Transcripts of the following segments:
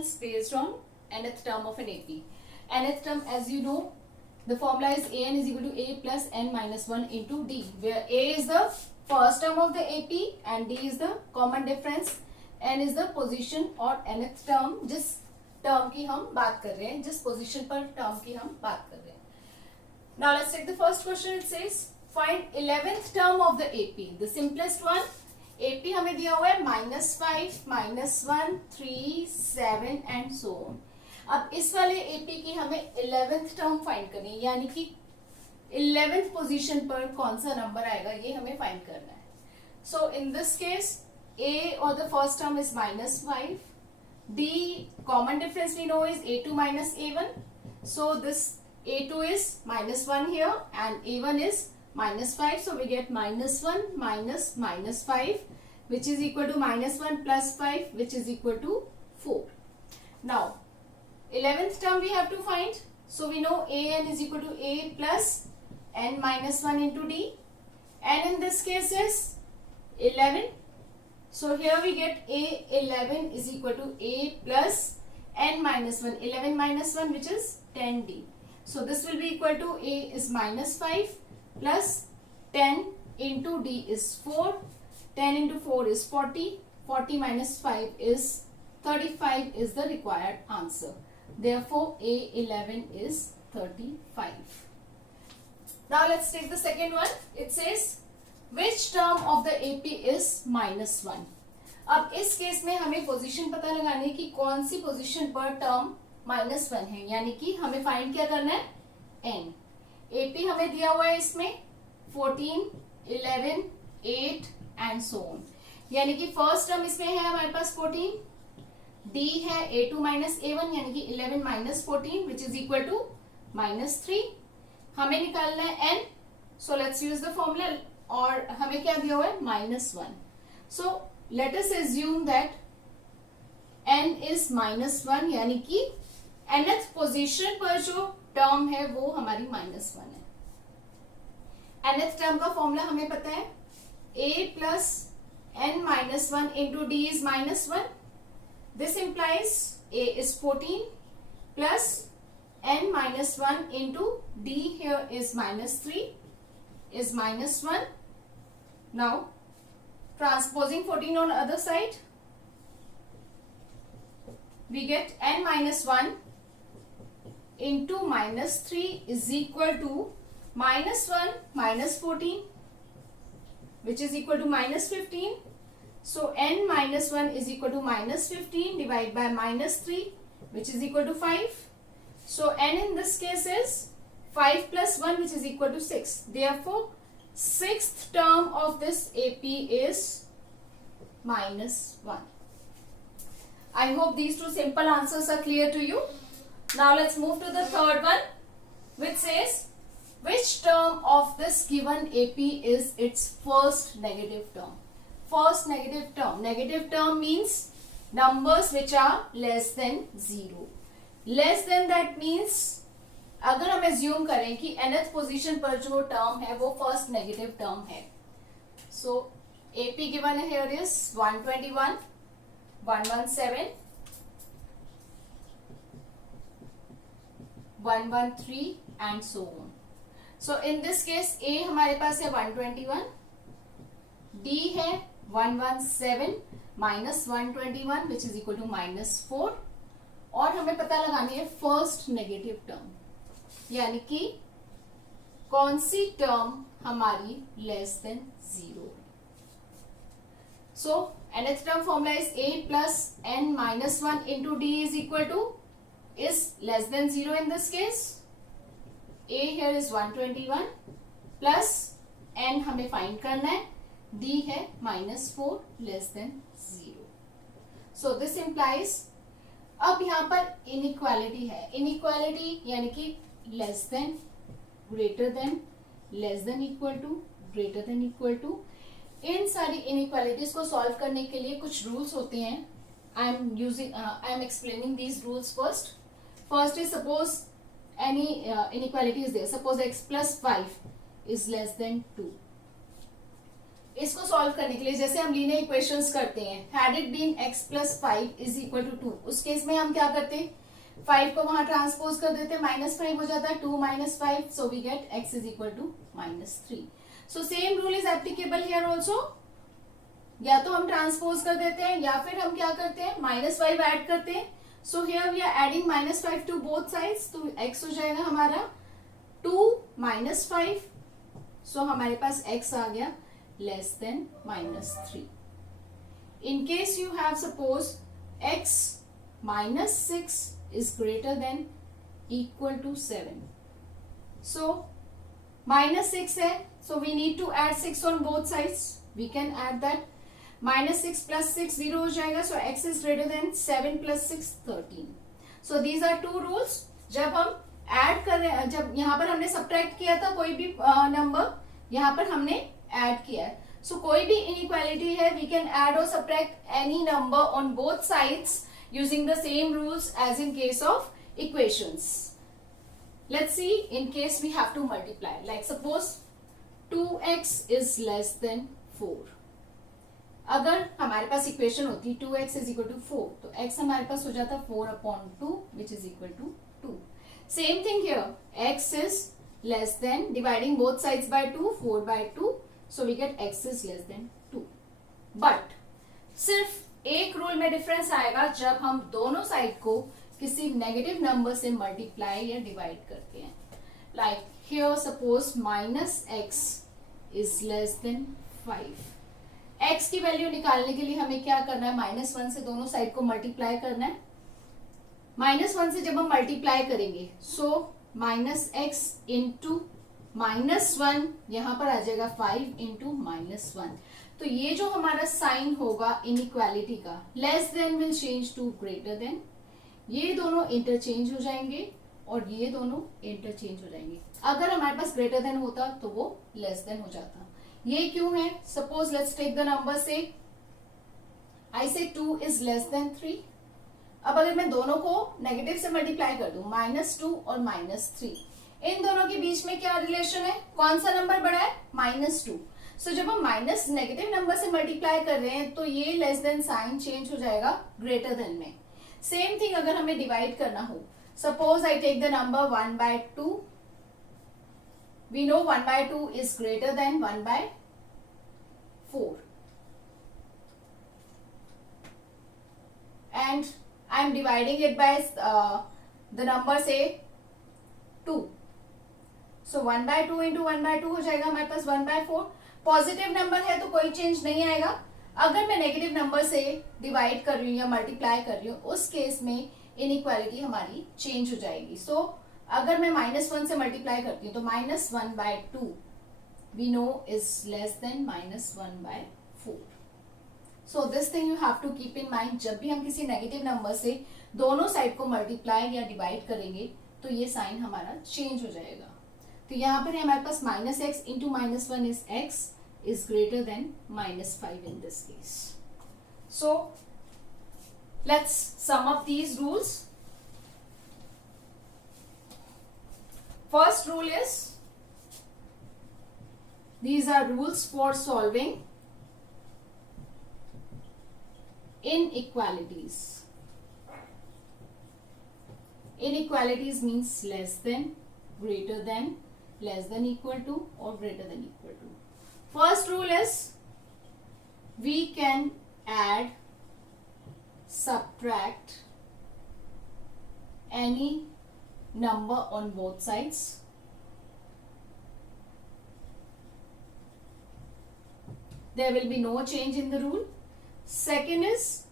questions based on nth term of an AP. Nth term, as you know, the formula is an is equal to a plus n minus 1 into d, where a is the first term of the AP and d is the common difference, n is the position और nth term जिस term की हम बात कर रहे हैं, जिस position पर term की हम बात कर रहे हैं. Now let's take the first question. It says find 11th term of the AP, the simplest one. AP हमें दिया हुआ है -5, -1, 3, 7 and so on. अब इस वाले AP की हमें 11th टर्म फाइंड करनी है, यानी कि 11th पोजीशन पर कौन सा नंबर आएगा ये हमें फाइंड करना है. सो इन दिस केस A और the first term is -5. D common difference we know is A2 minus A1. So this A2 is -1 here and A1 is -5. So we get -1 minus -5, which is equal to -1 plus 5, which is equal to 4. Now 11th term we have to find. So we know an is equal to a plus n minus 1 into d. And in this case is 11. So here we get a11 is equal to a plus n minus 1. 11 minus 1, which is 10d. So this will be equal to a is -5 plus 10 into d is 4. 10 into 4 is 40. 40 minus 5 is 35 is the required answer. Therefore, A11 is 35. Now let's take the second one. It says which term of the AP is -1. अब इस case में हमें position पता लगाने की कौन सी position पर term -1 है, यानी कि हमें फाइंड क्या करना है, n. AP हमें दिया हुआ है इसमें 14, 11, 8 एंड सो ऑन, यानी कि फर्स्ट टर्म इसमें है हमारे पास 14. D है A2 minus A1, यानी कि 11 minus 14, which is equal to -3. हमें निकालना है n. So let's use the formula. और हमें क्या दिया हुआ है, -1. So let us assume that n is -1, यानी कि nth पोजीशन पर जो टर्म है वो हमारी -1 है. nth टर्म का फॉर्मूला हमें पता है, a plus n minus 1 into d is -1. This implies a is 14 plus n minus 1 into d here is -3 is -1. Now transposing 14 on other side, we get n minus 1 into -3 is equal to -1 minus 14, which is equal to -15. So n minus 1 is equal to -15 divided by -3, which is equal to 5. So n in this case is 5 plus 1, which is equal to 6. Therefore, sixth term of this AP is -1. I hope these two simple answers are clear to you. Now let's move to the third one, which says which term of this given AP is its first negative term. First negative term. Negative term means numbers which are less than 0. Less than that means अगर हम assume करें कि nth position पर जो term है वो first negative term है. So AP given here is 121, 117, 113 and so on. So in this case A हमारे पास है 121, D है 117 minus 121, which is equal to -4. और हमें पता लगानी है फर्स्ट नेगेटिव टर्म, यानी कि कौन सी टर्म हमारी less than 0. So nth term formula is a plus n minus 1 into d is equal to is less than 0 in this case. A here is 121 plus n हमें find करना है, d है -4 less than 0. So this implies, अब यहाँ पर inequality है. Inequality यानी कि less than, greater than, less than equal to, greater than equal to. इन सारी इनइक्वालिटीज को सॉल्व करने के लिए कुछ रूल्स होते हैं. I am explaining these rules first. First is suppose any inequality is there. Suppose x plus 5 is less than 2. इसको सॉल्व करने के लिए जैसे हम लीनियर इक्वेशंस करते हैं, had it been x plus 5 is equal to 2, उस केस में हम क्या करते हैं, 5 को वहां ट्रांसपोज कर देते हैं, -5 हो जाता है, 2 minus 5, so we get x is equal to -3. So same rule is applicable here also. या तो हम ट्रांसपोज कर देते हैं या फिर हम क्या करते हैं, -5 ऐड करते हैं. So here we are adding -5 to both sides, तो x हो जाएगा हमारा 2 minus 5. So हमारे पास x आ गया less than -3. In case you have suppose x minus 6 is greater than equal to 7. So minus 6 है, so we need to add 6 on both sides. We can add that. -6 plus 6 0 हो जाएगा, so x is greater than 7 plus 6 13. So these are two rules. जब हम add कर रहे हैं, जब यहाँ पर हमने सब्ट्रैक्ट किया था कोई भी नंबर, यहाँ पर हमने ऐड किया है. So कोई भी inequality है, we can add or subtract any number on both sides using the same rules as in case of equations. Let's see in case we have to multiply. Like suppose 2x is less than 4. अगर हमारे पास equation होती 2x is equal to 4, तो x हमारे पास हो जाता 4/2 which is equal to 2. Same thing here, x is less than, dividing both sides by 2, 4/2, so we get x is less than 2. But सिर्फ एक रूल में डिफरेंस आएगा जब हम दोनों साइड को किसी नेगेटिव नंबर से मल्टीप्लाई या डिवाइड करते हैं. Like here suppose -x is less then 5. x की वैल्यू निकालने के लिए हमें क्या करना है, -1 से दोनों साइड को मल्टीप्लाई करना है. -1 से जब हम मल्टीप्लाई करेंगे, सो -x इंटू -1 यहां पर आ जाएगा 5 इंटू -1. तो ये जो हमारा साइन होगा इनइक्वालिटी का, less than will change to greater than. ये दोनों इंटरचेंज हो जाएंगे और ये दोनों इंटरचेंज हो जाएंगे. अगर हमारे पास ग्रेटर देन होता तो वो लेस देन हो जाता. ये क्यों है, suppose let's take the number say I से 2 इज लेस देन 3. अब अगर मैं दोनों को नेगेटिव से मल्टीप्लाई कर दूं, -2 और -3, इन दोनों के बीच में क्या रिलेशन है, कौन सा नंबर बड़ा है, -2. सो जब हम माइनस नेगेटिव नंबर से मल्टीप्लाई कर रहे हैं तो ये लेस देन साइन चेंज हो जाएगा ग्रेटर देन में. सेम थिंग अगर हमें डिवाइड करना हो, suppose I take the number 1/2. We know 1/2 is greater than 1/4. And I am dividing it by the number say 2. So 1/2 into 1/2 हो जाएगा हमारे पास 1/4. पॉजिटिव नंबर है तो कोई चेंज नहीं आएगा. अगर मैं नेगेटिव नंबर से डिवाइड कर रही हूँ या मल्टीप्लाई कर रही हूँ, उस केस में इनइक्वालिटी हमारी चेंज हो जाएगी. सो अगर मैं -1 से मल्टीप्लाई करती हूँ तो -1/2 we know is less than -1/4. So this thing you have to keep in mind. जब भी हम किसी नेगेटिव नंबर से दोनों साइड को मल्टीप्लाई या डिवाइड करेंगे तो ये साइन हमारा चेंज हो जाएगा. तो यहाँ पर हमारे पास -x into -1 is x is greater than -5 in this case. So let's sum up these rules. First rule is, these are rules for solving inequalities. Inequalities means less than, greater than, less than equal to, or greater than equal to. First rule is, we can add, subtract any number on both sides. There will be no change in the rule. Second is,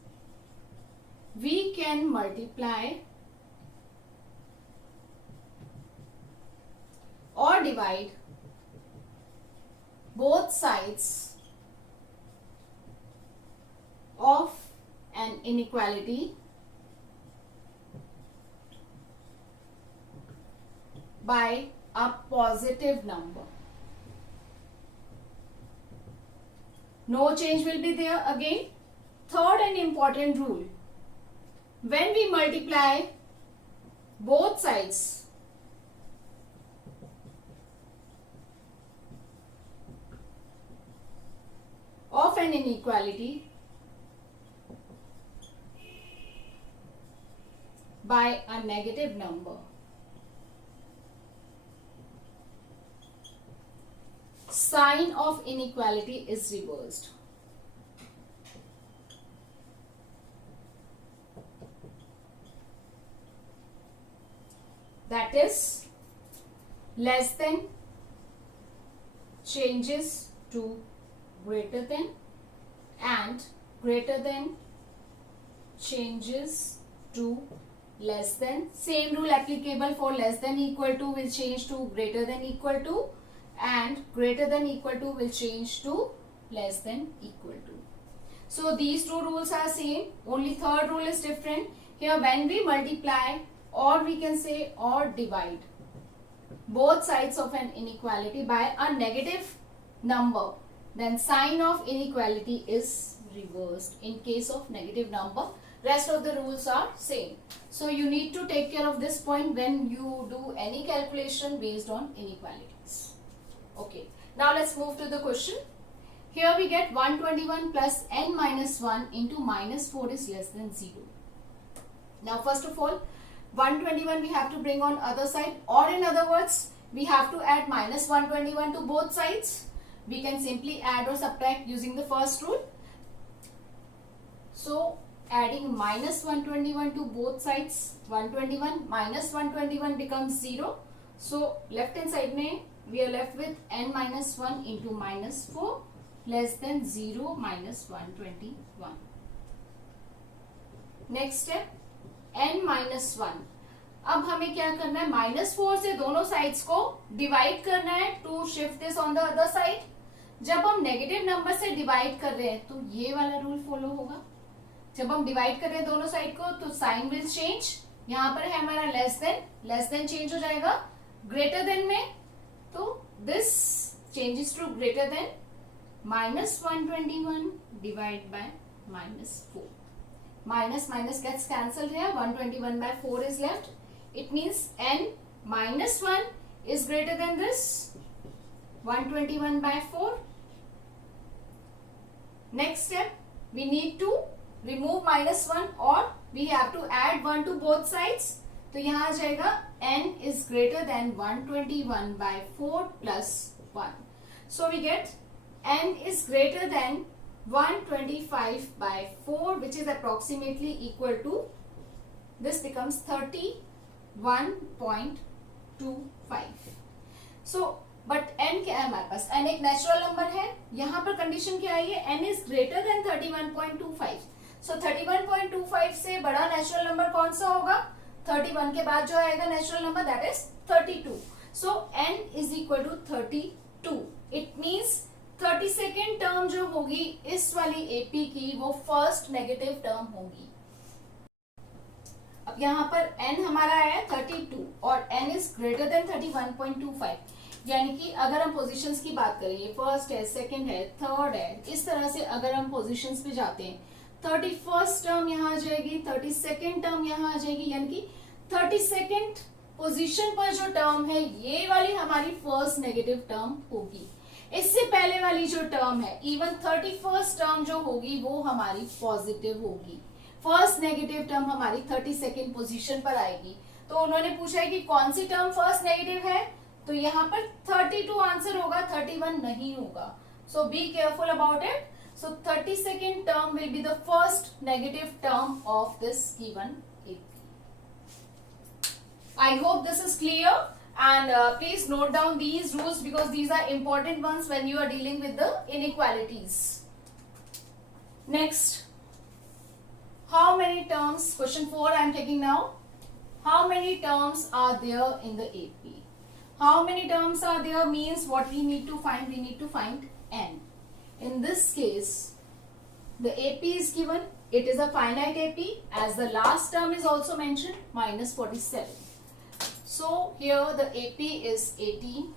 we can multiply or divide both sides of an inequality by a positive number. No change will be there again. Third and important rule, when we multiply both sides of an inequality by a negative number, sign of inequality is reversed. That is, less than changes to greater than, and greater than changes to less than. Same rule applicable for less than equal to will change to greater than equal to, and greater than equal to will change to less than equal to. So these two rules are same, only third rule is different. Here when we multiply, or we can say or divide both sides of an inequality by a negative number, then sign of inequality is reversed in case of negative number. Rest of the rules are same. So you need to take care of this point when you do any calculation based on inequalities. Okay, now let's move to the question. Here we get 121 plus n minus 1 into minus 4 is less than 0. Now first of all, 121 we have to bring on other side, or in other words, we have to add minus 121 to both sides. We can simply add or subtract using the first rule. So adding minus 121 to both sides, 121 minus 121 becomes 0. So left hand side mein we are left with n minus 1 into minus 4 less than 0 minus 121. Next step, n minus 1. अब हमें क्या करना है, minus 4 से दोनों sides को divide करना है to shift this on the other side. जब हम नेगेटिव नंबर से डिवाइड कर रहे हैं तो ये वाला रूल फॉलो होगा। जब हम डिवाइड कर रहे हैं दोनों साइड को तो साइन विल चेंज। यहाँ पर है हमारा लेस देन चेंज हो जाएगा। ग्रेटर देन में तो this changes to greater than, minus 121 divide by minus 4. Minus gets cancelled here. 121 by 4 is left. It means n minus 1 is greater than this 121 by 4. Next step, we need to remove minus 1 or we have to add 1 to both sides. तो यहाँ आ जाएगा n is greater than 121 by 4 plus 1. So we get n is greater than 125 by 4, which is approximately equal to, this becomes 31.25. So but n क्या है हमारे पास, n एक natural number है। यहाँ पर कंडीशन क्या आई है, n is greater than 31.25. So 31.25 से बड़ा नेचुरल नंबर कौन सा होगा, 31 के बाद जो आएगा natural number that is 32. So n is equal to 32. It means 32nd term जो होगी इस वाली एपी की वो फर्स्ट नेगेटिव टर्म होगी। अब यहाँ पर n हमारा है 32 और n इज ग्रेटर देन 31.25, यानी कि अगर हम पोजीशंस की बात करें, ये फर्स्ट है, सेकंड है, थर्ड है, इस तरह से अगर हम पोजीशंस पे जाते हैं, 31st टर्म यहाँ आ जाएगी, 32nd टर्म यहाँ आ जाएगी, यानी कि 32nd पोजीशन पर जो टर्म है ये वाली हमारी फर्स्ट नेगेटिव टर्म होगी। इससे पहले वाली जो टर्म है, इवन 31st टर्म जो होगी वो हमारी पॉजिटिव होगी। फर्स्ट नेगेटिव टर्म हमारी 32nd पोजीशन पर आएगी। तो उन्होंने पूछा है कि कौन सी टर्म फर्स्ट नेगेटिव है, तो यहाँ पर 32 आंसर होगा, 31 नहीं होगा। So be careful about it. So 32nd term will be the first negative term of this given AP. I hope this is clear. And please note down these rules because these are important ones when you are dealing with the inequalities. Next, how many terms, question 4 I am taking now. How many terms are there in the AP? How many terms are there means what we need to find, we need to find n. In this case, the AP is given, it is a finite AP as the last term is also mentioned, minus 47. So here the AP is 18,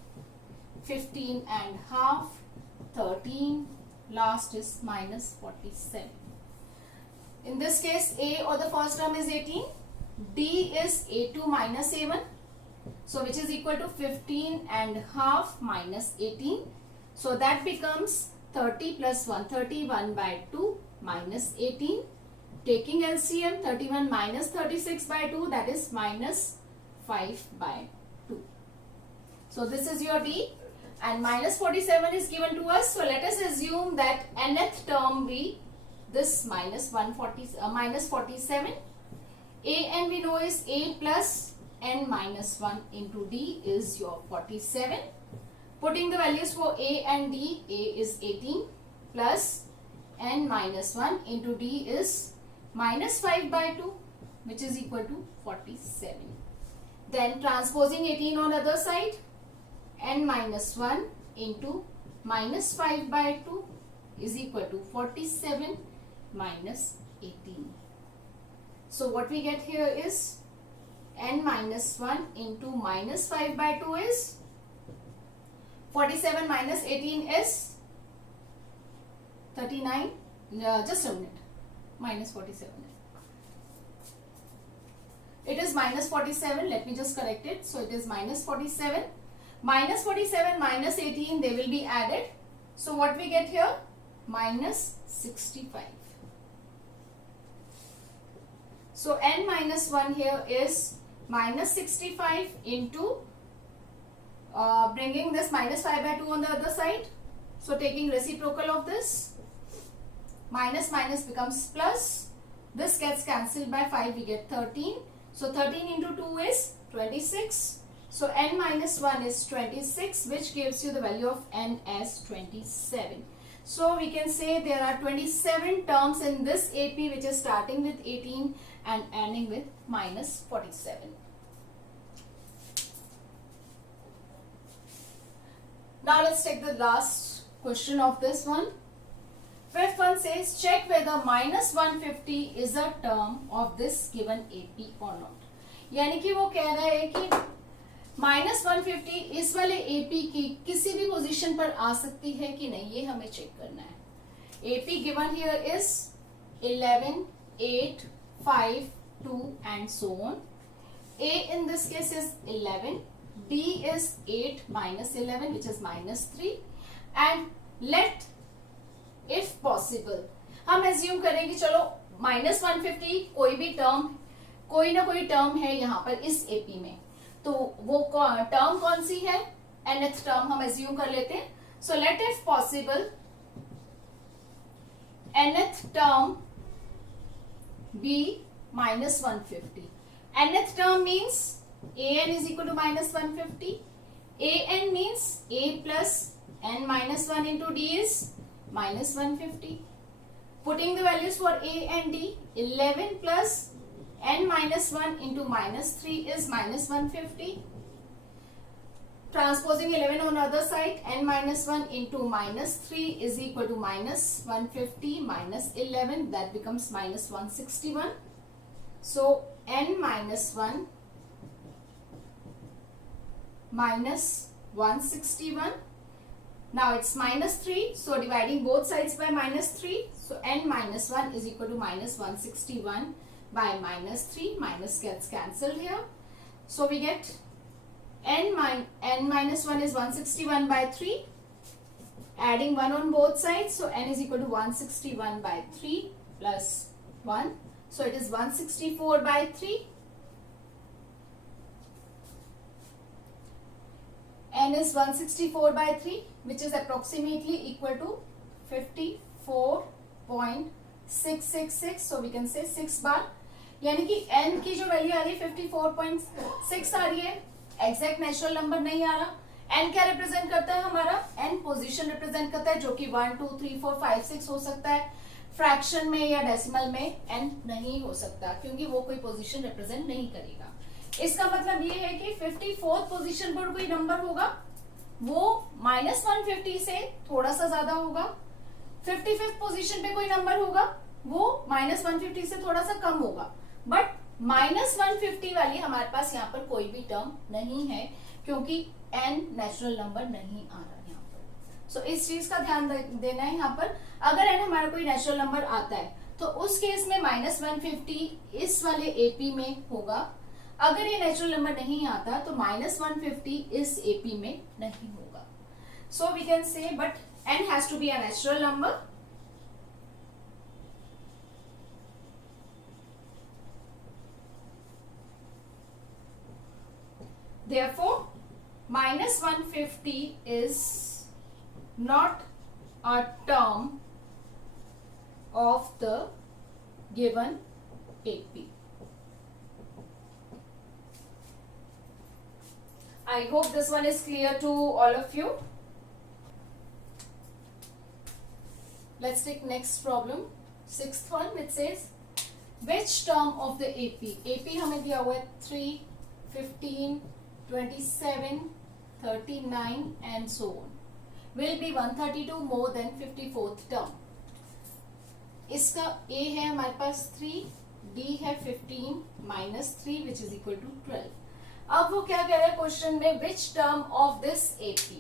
15 and half, 13, last is minus 47. In this case A or the first term is 18, D is A2 minus A1, so which is equal to 15 and half minus 18. So that becomes 30 plus 1, 31 by 2 minus 18. Taking LCM, 31 minus 36 by 2, that is minus 5 by 2. So this is your D, and minus 47 is given to us. So let us assume that nth term be this minus 47. An we know is A plus n minus 1 into D is your 47. Putting the values for A and D, A is 18 plus n minus 1 into D is minus 5 by 2, which is equal to 47. Then transposing 18 on other side, n minus 1 into minus 5 by 2 is equal to 47 minus 18. So what we get here is n minus 1 into minus 5 by 2 is 47 minus 18 is 39. Just a minute. Minus 47. It is minus 47. Let me just correct it. So it is minus 47. Minus 47 minus 18, they will be added. So what we get here? Minus 65. So n minus 1 here is minus 65 into bringing this minus 5 by 2 on the other side. So taking reciprocal of this, minus minus becomes plus. This gets cancelled by 5, we get 13. So 13 into 2 is 26. So n minus 1 is 26, which gives you the value of n as 27. So we can say there are 27 terms in this AP which is starting with 18 and ending with minus 47. Now let's take the last question of this one. Fifth one says check whether minus 150 is a term of this given AP or not. यानी कि वो कह रहा है कि minus 150 इस वाले AP की किसी भी पोजीशन पर आ सकती है कि नहीं, ये हमें चेक करना है. AP given here is 11, 8, 5, 2 and so on. A in this case is 11. B is 8 minus 11 which is minus 3. And let if possible हम assume करें कि चलो minus 150 कोई भी टर्म, कोई ना कोई टर्म है यहाँ पर इस AP में, तो वो टर्म कौन सी है? nth टर्म हम assume कर लेते हैं. So let if possible nth term be minus 150. Nth term means an is equal to minus 150. An means a plus n minus 1 into d is minus 150. Putting the values for a and d, 11 plus n minus 1 into minus 3 is minus 150. Transposing 11 on other side, n minus 1 into minus 3 is equal to minus 150 minus 11, that becomes minus 161. So n minus 1 minus 161. Now it's minus 3, so dividing both sides by minus 3. So n minus 1 is equal to minus 161 by minus 3. Minus gets cancelled here. So we get n minus 1 is 161 by 3. Adding 1 on both sides. So n is equal to 161 by 3 plus 1. So it is 164 by 3. N is 164 by 3, which is approximately equal to 54.666. So we can say 6 बार, यानी कि n की जो value आ रही है 54.6 आ रही है. Exact natural number नहीं आ रहा. n क्या रिप्रेजेंट करता है? हमारा n पोजीशन रिप्रेजेंट करता है, जो कि 1, 2, 3, 4, 5, 6 हो सकता है. फ्रैक्शन में या डेसिमल में n नहीं हो सकता, क्योंकि वो कोई पोजीशन रिप्रेजेंट नहीं करेगा. इसका मतलब ये है कि 54th पोजीशन पर कोई नंबर होगा वो माइनस 150 से थोड़ा सा ज्यादा होगा. 55th पोजीशन पे कोई नंबर होगा वो माइनस 150 से थोड़ा सा कम होगा. बट माइनस 150 वाली हमारे पास यहाँ पर कोई भी टर्म नहीं है, क्योंकि n नेचुरल नंबर नहीं आ रहा यहाँ पर. सो इस चीज का ध्यान देना है यहाँ पर. अगर n हमारा कोई नेचुरल नंबर आता है तो उस केस में माइनस 150 इस वाले AP में होगा. अगर ये नेचुरल नंबर नहीं आता तो माइनस 150 इस AP में नहीं होगा. So we can say, but n has to be a natural number. Therefore, minus 150 is not a term of the given AP. I hope this one is clear to all of you. Let's take next problem. Sixth one, which says which term of the AP हमें दिया हुआ है 3, 15, 27, 39 and so on will be 132 more than 54th term. इसका A है हमारे पास 3, D है 15 minus 3 which is equal to 12. अब वो क्या कह रहा है क्वेश्चन में, which term of this AP,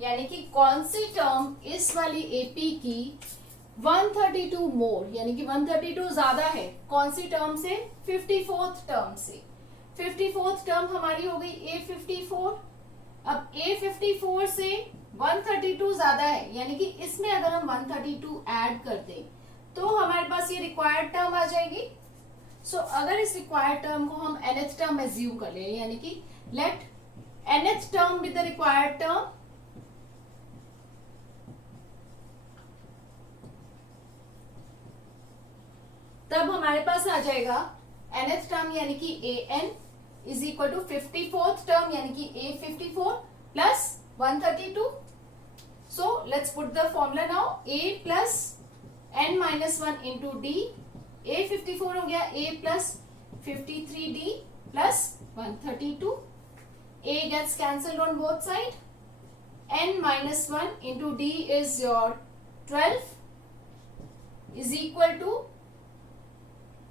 यानी कि कौन सी टर्म इस वाली AP की 132 मोर यानी कि 132 ज्यादा है, कौन सी टर्म से, 54th टर्म से. 54th टर्म हमारी हो गई A54. अब A54 से 132 ज्यादा है यानी कि इसमें अगर हम 132 ऐड कर दें तो हमारे पास ये रिक्वायर्ड टर्म आ जाएगी. सो अगर इस रिक्वायर्ड टर्म को हम nth टर्म एज्यूम कर ले, यानी कि let nth term with the required term, तब हमारे पास आ जाएगा nth टर्म यानी कि an is equal to 54th term यानी कि A54 plus 132. So let's put the formula now. A plus n minus 1 into D. A54 हो गया A plus 53D plus 132. A gets cancelled on both side. N minus 1 into D is your 12 is equal to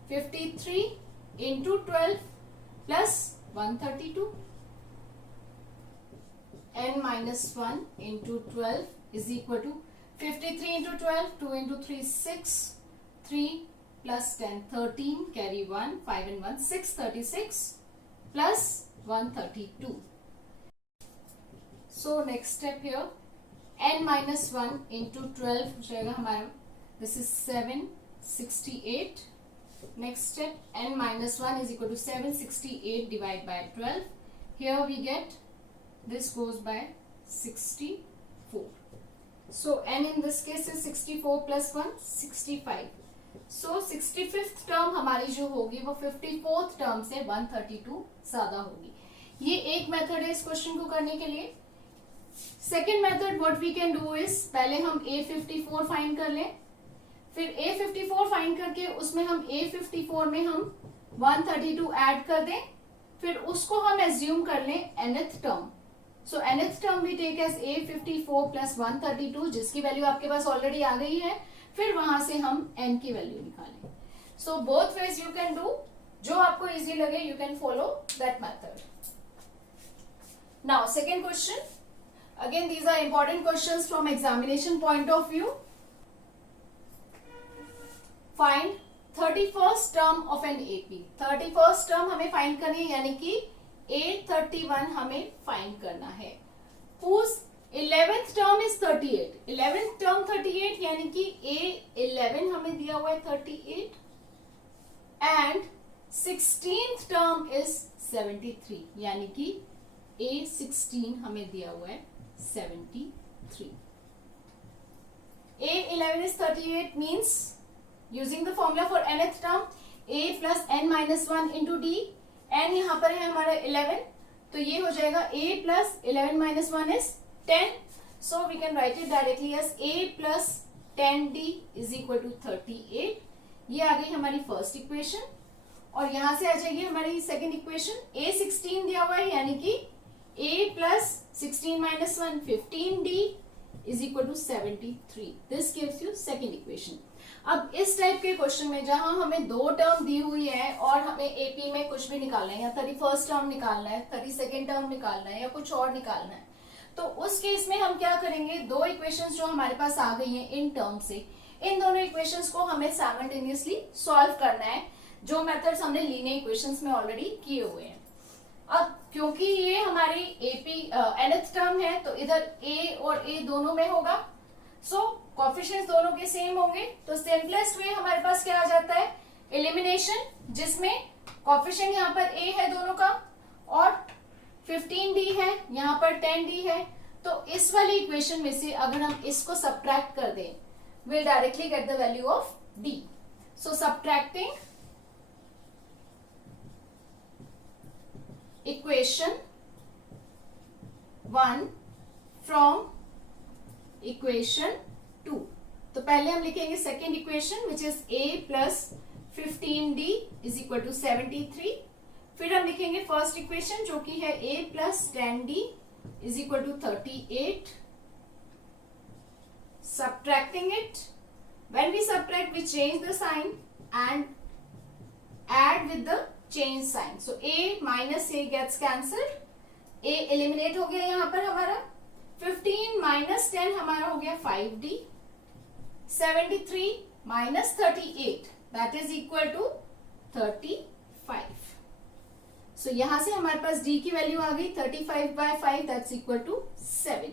53 into 12 plus 132. N minus 1 into 12 is equal to 53 into 12, 2 into 3, 6, 3 plus 10, 13, carry 1, 5 and 1, 6, 36 plus 132. So next step here, n minus 1 into 12 हो जाएगा हमारा, this is 768. Next step, n minus 1 is equal to 768 divided by 12. Here we get, this goes by 64. So n in this case is 64 plus 1, 65. So 65th term हमारी जो होगी वो 54th term से 132 ज्यादा होगी. ये एक मेथड है इस क्वेश्चन को करने के लिए. Second method what we can do is, पहले हम A54 फाइंड कर लें, फिर A54 फाइंड करके उसमें हम A54 में हम 132 ऐड कर दें, फिर उसको हम एज्यूम कर लें nth term. So nth term we take as A54 plus 132 जिसकी वैल्यू आपके पास ऑलरेडी आ गई है, फिर वहां से हम n की वैल्यू निकालें. So both ways you can do, जो आपको इजी लगे you can follow that method. Now second question, again these are important questions from examination point of view. Find 31st term of an AP. 31st term हमें find करनी है यानी कि A31 हमें find करना है. whose 11th term is 38. 11th term 38 यानी कि A11 हमें दिया हुआ है 38 एंड 16th टर्म इज 73 यानी कि A16 हमें दिया हुआ है 73. A11 is 38 means using the formula for nth term A plus n minus 1 into D. n यहाँ पर है हमारा 11, तो ये हो जाएगा A plus 11 minus 1 is 10. So we can write it directly as A plus 10D is equal to 38. ये आ गई हमारी फर्स्ट इक्वेशन और यहाँ से आ जाएगी हमारी सेकेंड इक्वेशन. A16 दिया हुआ है यानी कि A plus 16 minus 1 15D is equal to 73. This gives you second equation. अब इस टाइप के क्वेश्चन में जहां हमें दो टर्म दी हुई है और हमें एपी में कुछ भी निकालना है या 31st टर्म निकालना है, 32nd टर्म निकालना है या कुछ और निकालना है, तो उस केस में हम क्या करेंगे, दो इक्वेशंस जो हमारे पास आ गई हैं इन टर्म से, इन दोनों इक्वेशंस को हमें साइमल्टेनियसली सॉल्व करना है, जो मेथड्स हमने लीनियर इक्वेशंस में ऑलरेडी किए हुए हैं. अब क्योंकि ये हमारी एपी nth टर्म है तो इधर a और a दोनों में होगा, सो कोफिशिएंट्स दोनों के सेम होंगे, तो सिंपलेस्ट वे हमारे पास क्या आ जाता है, एलिमिनेशन, जिसमें कोफिशिएंट यहाँ पर a है दोनों का और 15d है, यहाँ पर 10d है। तो इस वाली इक्वेशन में से अगर हम इसको सब्ट्रैक्ट कर दें, we'll directly get the value of d. So subtracting equation 1 from equation 2, तो पहले हम लिखेंगे second equation which is a plus 15d is equal to 73। फिर हम लिखेंगे फर्स्ट इक्वेशन जो कि है a plus 10d is equal to 38। Subtracting it, when we subtract we change the sign and add with the change sign, so a minus a gets cancelled, a eliminate हो गया यहाँ पर हमारा, 15 minus 10 हमारा हो गया 5d, 73 minus 38 that is equal to 35। so यहाँ से हमारे पास d की वैल्यू आ गई 35/5 that's equal to 7।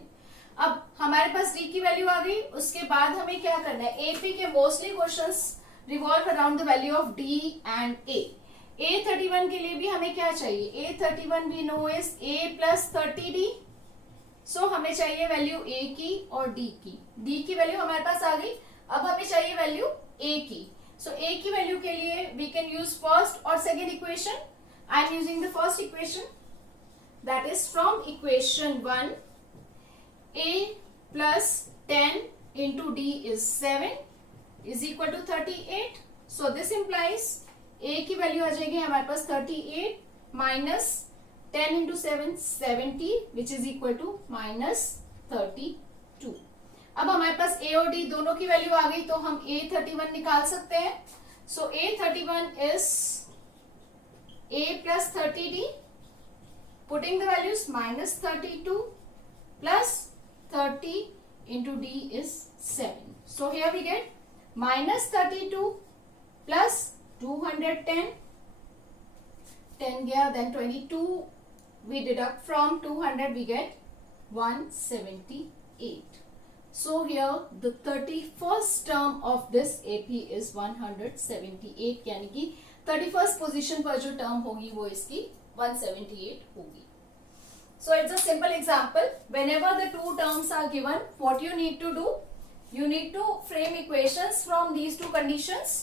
अब हमारे पास d की वैल्यू आ गई, उसके बाद हमें क्या करना है, एपी के mostly questions revolve around the value of d and a। A31 के लिए भी हमें क्या चाहिए, A31 we know is a plus 30d, so हमें चाहिए वैल्यू a की और d की। d की वैल्यू हमारे पास आ गई, अब हमें चाहिए वैल्यू a की। सो a की वैल्यू के लिए वी कैन यूज फर्स्ट और second equation. I am using the first equation that is from equation 1, a plus 10 into d is 7 is equal to 38। so this implies a की value आ जाएगी हमारे पास 38 minus 10 into 7 70 which is equal to minus 32। अब हमारे पास a और d दोनों की value आ गई, तो हम a31 निकाल सकते हैं। so a31 is a plus 30d, putting the values minus 32 plus 30 into d is 7, so here we get minus 32 plus 210, 10 गया, then 22 we deduct from 200 we get 178। so here the 31st term of this AP is 178, यानी कि 31st position पर जो term होगी वो इसकी 178 होगी। So it's a simple example. Whenever the two terms are given, what you need to do? You need to frame equations from these two conditions.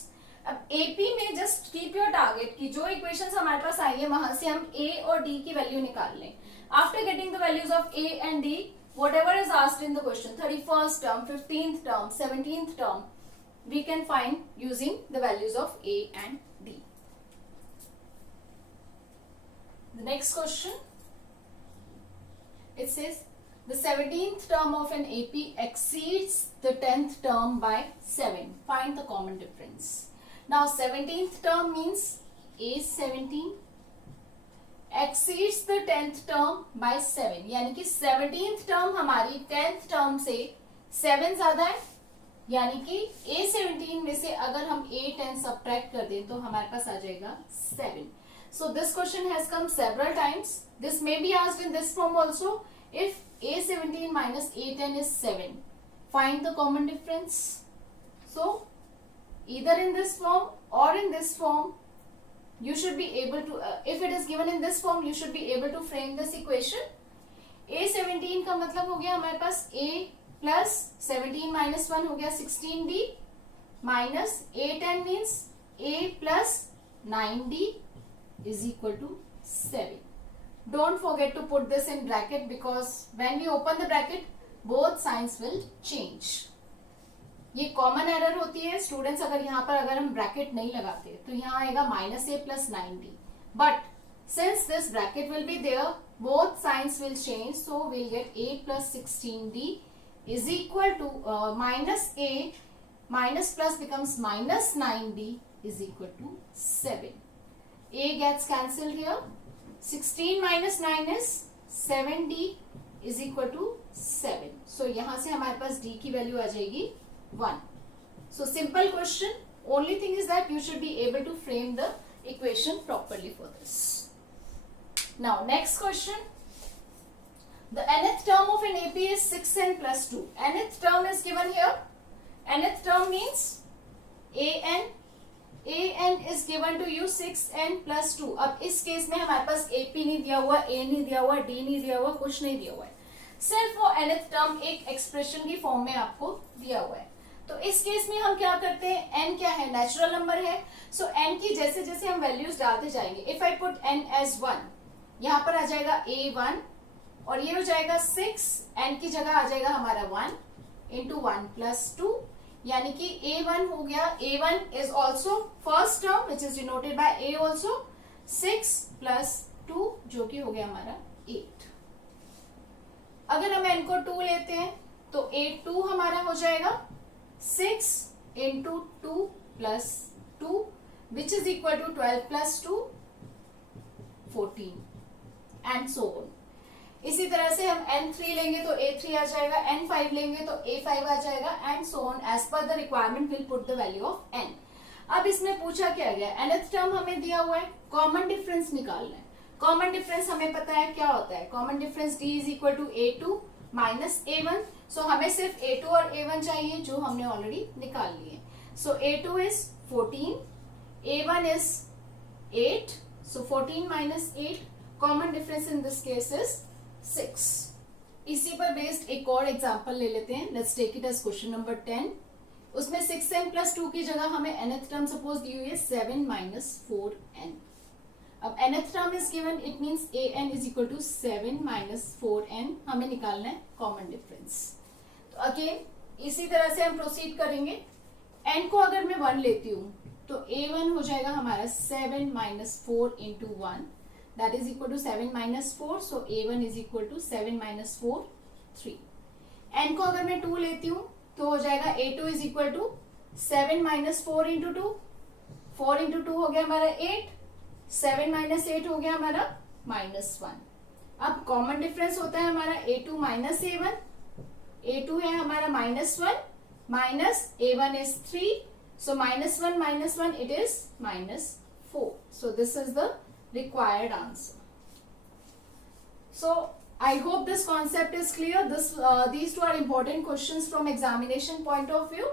अब AP में just keep your target कि जो equations हमारे पास आई है वहां से हम A और D की वैल्यू निकाल लें। After getting the values of A and D, whatever is asked in the question, 31st term, 15th term, 17th term, we can find using the values of A and D. The next question. It says the 17th term of an AP exceeds the 10th term by 7. Find the common difference. Now 17th term means A 17 exceeds the 10th term by 7, यानी कि 17th term हमारी 10th term से 7 ज्यादा है, यानी कि A 17 में से अगर हम A 10 सब्ट्रैक्ट कर दें तो हमारे पास आ जाएगा 7। So this question has come several times. This may be asked in this form also. If A17 minus A10 is 7, find the common difference. So either in this form or in this form, you should be able to, if it is given in this form, you should be able to frame this equation. A17 का मतलब हो गया हमारे पास A plus 17 minus 1 हो गया 16D minus A10 means A plus 9D is equal to 7. Don't forget to put this in bracket because when we open the bracket, both signs will change. ये common error होती है students, अगर यहाँ पर अगर हम ब्रैकेट नहीं लगाते तो यहाँ आएगा minus a plus 9d, but since this bracket will be there both sides will change, so will get a plus 16d is equal to minus a minus plus becomes minus 9d is equal to 7. A gets cancelled here. 16 minus 9 is 7d is equal to 7. So यहाँ से हमारे पास d की value आ जाएगी 1. So simple question. Only thing is that you should be able to frame the equation properly for this. Now next question. The nth term of an AP is 6n plus 2. Nth term is given here. Nth term means an. an is given to you 6n plus 2. अब इस case में हमारे पास AP नहीं दिया हुआ, A नहीं दिया हुआ, D नहीं दिया हुआ, कुछ नहीं दिया हुआ है. सिर्फ वो nth टर्म एक एक्सप्रेशन की फॉर्म में आपको दिया हुआ है. तो इस केस में हम क्या करते हैं, n क्या है, नेचुरल नंबर है. सो n की जैसे जैसे हम वैल्यूज डालते जाएंगे, if I put n as 1, यहाँ पर आ जाएगा a1 और ये हो जाएगा 6, n की जगह आ जाएगा हमारा 1 इंटू 1 प्लस 2, यानी कि a1 हो गया. a1 is also first term which is denoted by a also, 6 plus 2 जो कि हो गया हमारा 8. अगर हम n को 2 लेते हैं तो a2 हमारा हो जाएगा 6 into 2 plus 2 which is equal to 12 plus 2 14 and so on. इसी तरह से हम n3 लेंगे तो a3 आ जाएगा, n5 लेंगे तो a5 आ जाएगा and so on. As per the requirement will put the value of n. अब इसमें पूछा क्या गया, nth टर्म हमें दिया हुआ है, कॉमन डिफरेंस निकालना है. कॉमन डिफरेंस हमें पता है क्या होता है, common difference d is equal to a2 minus a1. So हमें सिर्फ a2 और a1 चाहिए जो हमने ऑलरेडी निकाल लिए. सो a2 is 14, a1 is 8, so 14 minus 8, common difference in this case is 6. इसी पर बेस्ड एक और एग्जांपल ले लेते हैं. Let's take it as question number 10. उसमें 6n प्लस 2 की जगह हमें nth टर्म सपोज दी हुई है 7 माइनस 4n. अब nth term is given, it means an is equal to 7 minus 4n. हमें निकालना है कॉमन डिफरेंस. तो अगेन इसी तरह से हम प्रोसीड करेंगे. n को अगर मैं 1 लेती हूँ तो a1 हो जाएगा हमारा 7 minus 4 into 1, that is equal to 7 minus 4. So a1 is equal to 7 minus 4 3. n को अगर मैं 2 लेती हूँ तो हो जाएगा a2 is equal to 7 minus 4 into 2, 4 into 2 हो गया हमारा 8, 7 माइनस 8 हो गया हमारा माइनस 1. अब कॉमन डिफरेंस होता है हमारा a2 माइनस a1. a2 है हमारा minus 1 minus a1 is 3, so minus 1 minus 1 it is minus 4. So this is the required answer. So I hope this concept is clear. These two are important questions from examination point of view.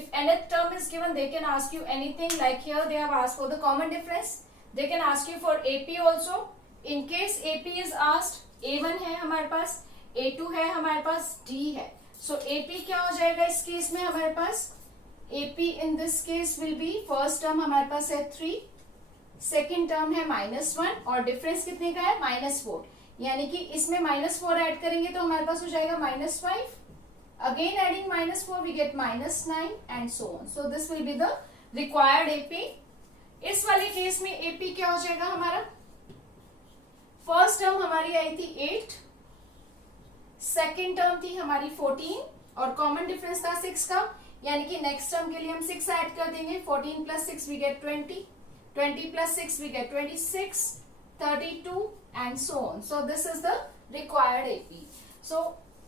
If nth term is given, they can ask you anything. Like here they have asked for the common difference. They can ask you for AP also. In case AP is asked, A1 है हमारे पास, A2 है हमारे पास, D है. So AP क्या हो जाएगा इस case में हमारे पास, AP in this case will be, first term हमारे पास है 3, सेकेंड टर्म है -1 और डिफरेंस कितने का है -4, यानी कि इसमें -4 ऐड करेंगे तो हमारे पास हो जाएगा -5. Again adding -4 we get -9 and so on. So this will be the required AP. इस वाले केस में एपी क्या हो जाएगा हमारा, फर्स्ट टर्म हमारी आई थी 8, सेकेंड टर्म थी हमारी 14 और कॉमन डिफरेंस था 6 का, यानी कि नेक्स्ट टर्म के लिए हम 6 ऐड कर देंगे. 14 plus 6 we get 20, 20 plus 6 we get 26, 32 and so on. So this is the required AP. So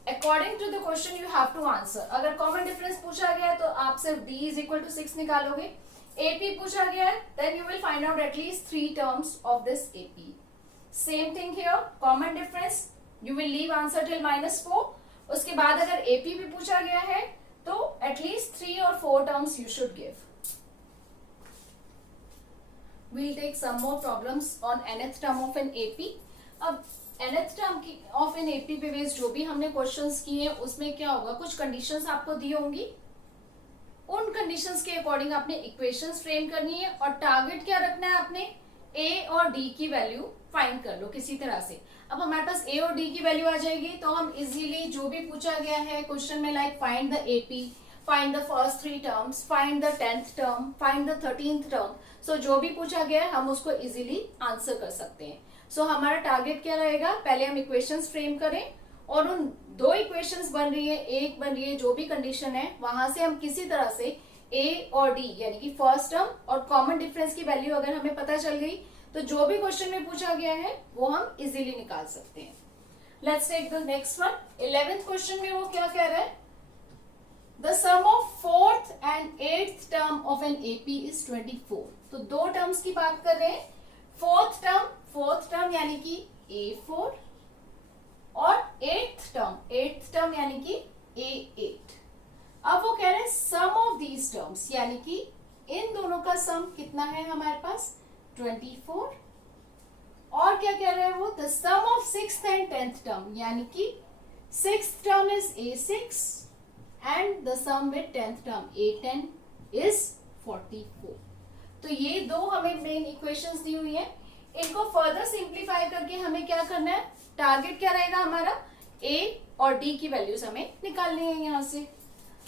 according to the question you have to answer. अगर common difference पूछा गया है तो आप सिर्फ D is equal to 6 निकालोगे. AP पूछा गया है then you will find out at least 3 terms of this AP. Same thing here, common difference you will leave answer till -4. उसके बाद अगर AP भी पूछा गया है तो at least 3 or 4 terms you should give. We'll take some more problems on nth term of an AP. अब nth term of an AP पे बेस्ड जो भी हमने क्वेश्चंस किए हैं उसमें क्या होगा, कुछ कंडीशंस आपको दी होंगी, उन कंडीशंस के अकॉर्डिंग आपने इक्वेशंस फ्रेम करनी है और टारगेट क्या रखना है आपने, A और D की वैल्यू फाइंड कर लो किसी तरह से. अब हमारे पास A और D की वैल्यू आ जाएगी तो हम इजीली जो भी पूछा गया है क्वेश्चन में, like find the AP, find the first 3 terms, find the 10th term, find the 13th term. So जो भी पूछा गया है हम उसको इजीली आंसर कर सकते हैं. So हमारा टारगेट क्या रहेगा, पहले हम इक्वेशंस फ्रेम करें और उन 2 इक्वेशंस बन रही है, एक बन रही है, जो भी कंडीशन है वहां से हम किसी तरह से A और D यानी कि फर्स्ट टर्म और कॉमन डिफरेंस की वैल्यू अगर हमें पता चल गई तो जो भी क्वेश्चन में पूछा गया है वो हम इजीली निकाल सकते हैं. Let's take the next one. 11th question में वो क्या कह रहा है, The sum of 4th and 8th term of an AP is 24. तो 2 टर्म्स की बात कर रहे हैं. फोर्थ टर्म यानी कि A4 और टर्म्स, यानी कि इन दोनों का सम कितना है हमारे पास 24। और क्या कह रहे हैं वो, the sum of 6th and 10th term, यानी कि 6th term is A6 and the sum with 10th term A10 is 44। तो ये दो हमें मेन इक्वेशंस दी हुई है, इनको फर्दर सिंप्लीफाई करके हमें क्या करना है, टारगेट क्या रहेगा हमारा, A और D की वैल्यूज हमें निकालनी है यहाँ से।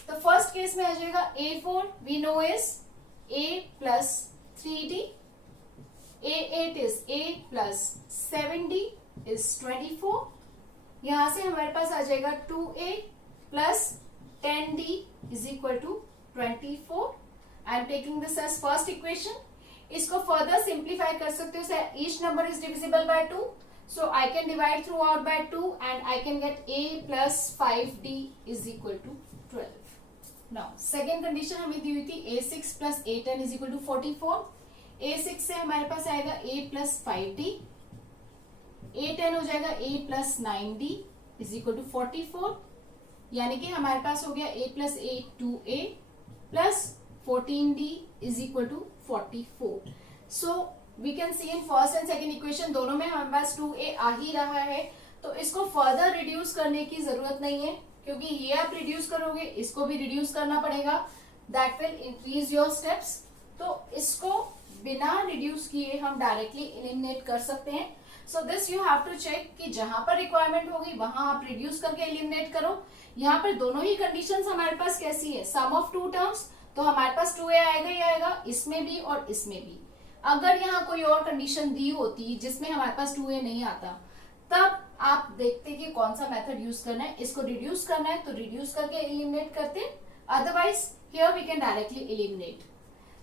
तो फर्स्ट केस में आ जाएगा A4 we know is A plus 3D, A8 is A plus 7D is 24। यहां से हमारे पास आ जाएगा 2A plus 10D is equal to 24। I am taking this as first equation। इसको फर्दर सिंप्लीफाई कर सकते हो, each number is divisible by 2, so I can divide throughout by 2 and I can get A plus 5D is equal to 12। Now second condition हमें दी हुई थी A6 plus A10 is equal to 44। A6 से हमारे पास आएगा A plus 5D, A10 हो जाएगा A plus 9D is equal to 44, यानी कि हमारे पास हो गया A plus A 2A plus 14D is equal to 44। So we can see in first and second equation दोनों में हमारे पास 2A आ ही रहा है, तो इसको फर्दर रिड्यूस करने की जरूरत नहीं है, क्योंकि ये आप रिड्यूस करोगे इसको भी रिड्यूस करना पड़ेगा, that will increase your steps. तो इसको बिना रिड्यूस किए हम डायरेक्टली एलिमिनेट कर सकते हैं। So this you have to check कि जहां पर रिक्वायरमेंट होगी वहां आप रिड्यूस करके एलिमिनेट करो। यहाँ पर दोनों ही कंडीशंस हमारे पास कैसी है, सम ऑफ टू टर्म्स, तो हमारे पास 2A आएगा ही आएगा, इसमें भी और इसमें भी। अगर यहाँ कोई और कंडीशन दी होती जिसमें हमारे पास 2A नहीं आता, तब आप देखते कि कौन सा मेथड यूज करना है, इसको रिड्यूस करना है तो रिड्यूस करके एलिमिनेट करते, otherwise here we can directly eliminate.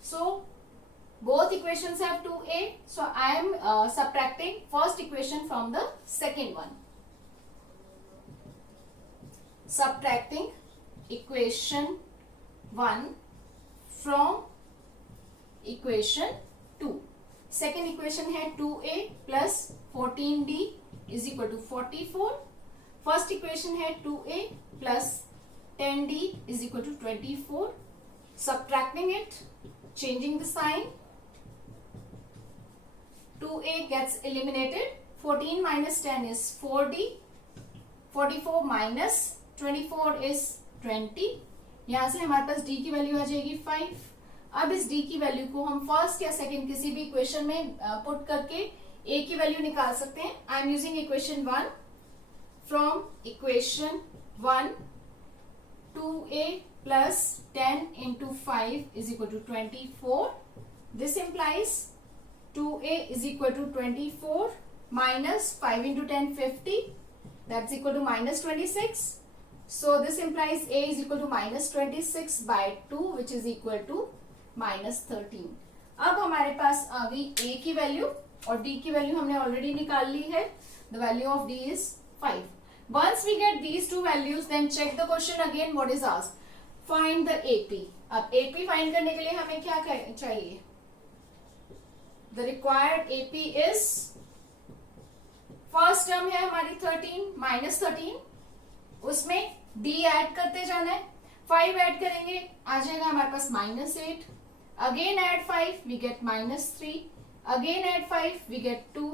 So both equations have 2A, so I am subtracting first equation from the second one, subtracting equation 1 from equation 2। Second equation है 2A plus 14D is equal to 44। First equation है 2A plus 10D is equal to 24। Subtracting it, changing the sign, 2A gets eliminated, 14 minus 10 is 4D, 44 minus 24 is 20। यहां से हमारे पास D की value आ जाएगी 5। अब इस D की वैल्यू को हम फर्स्ट या सेकेंड किसी भी इक्वेशन में पुट करके A की वैल्यू निकाल सकते हैं। I am using equation 1, from equation 1 2A plus 10 into 5 is equal to 24। This implies 2A is equal to 24 minus 5 into 10 50, that's equal to minus 26। So this implies A is equal to minus 26 by 2 which is equal to minus 13। अब हमारे पास आ गई A की value और D की value हमने already निकाल ली है। The value of D is 5। Once we get these two values, then check the question again. What is asked? Find the AP। अब AP find करने के लिए हमें क्या चाहिए? The required AP is first term है हमारी 13 माइनस 13, उसमें D ऐड करते जाना है, 5 ऐड करेंगे आ जाएगा हमारे पास -8, again add 5 we get -3, again add 5 we get 2,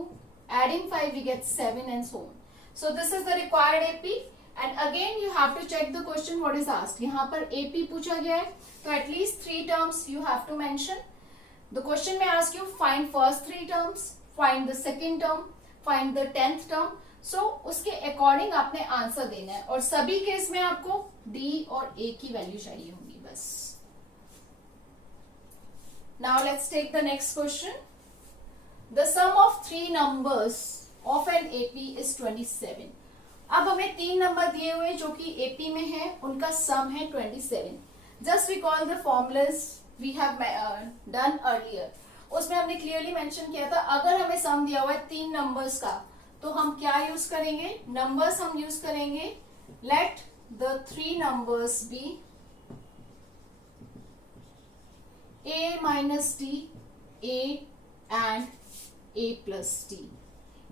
adding 5 we get 7 and so on। So this is the required AP and again you have to check the question what is asked। यहाँ पर AP पूछा गया है तो at least 3 terms you have to mention। The question may ask you find first 3 terms, find the second term, find the 10th term। So उसके according आपने answer देना है और सभी केस में आपको D और A की वैल्यू चाहिए होंगी बस। Now let's take the next question। The sum of 3 numbers of an AP is 27। अब हमें 3 नंबर दिए हुए जो कि AP में है, उनका सम है 27। Just recall the formulas we have done earlier, उसमें हमने क्लियरली मेंशन किया था अगर हमें सम दिया हुआ है 3 नंबर्स का तो हम क्या यूज करेंगे, नंबर्स हम यूज करेंगे let the 3 numbers be A minus D, A and A plus D।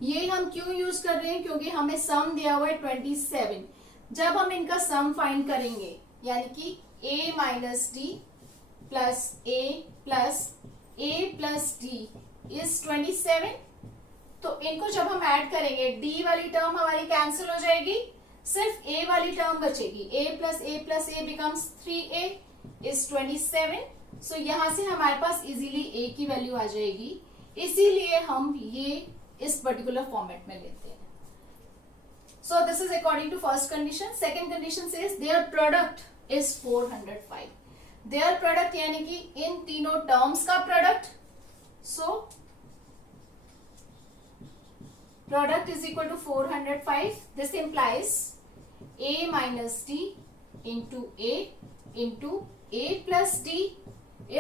ये हम क्यों यूज कर रहे हैं, क्योंकि हमें सम दिया हुआ है 27। जब हम इनका सम फाइंड करेंगे यानी कि A minus D plus a plus d is 27. तो इनको जब हम ऐड करेंगे d वाली टर्म हमारी कैंसिल हो जाएगी, सिर्फ a वाली टर्म बचेगी. a plus a becomes 3a is 27. सो यहां से हमारे पास इजीली a की वैल्यू आ जाएगी, इसीलिए हम ये इस पर्टिकुलर फॉर्मेट में लेते हैं. So this is according to first condition. Second condition says their product is 405. Their product यानी कि इन तीनों टर्म्स का product. So product is equal to 405. This implies a minus d into a plus d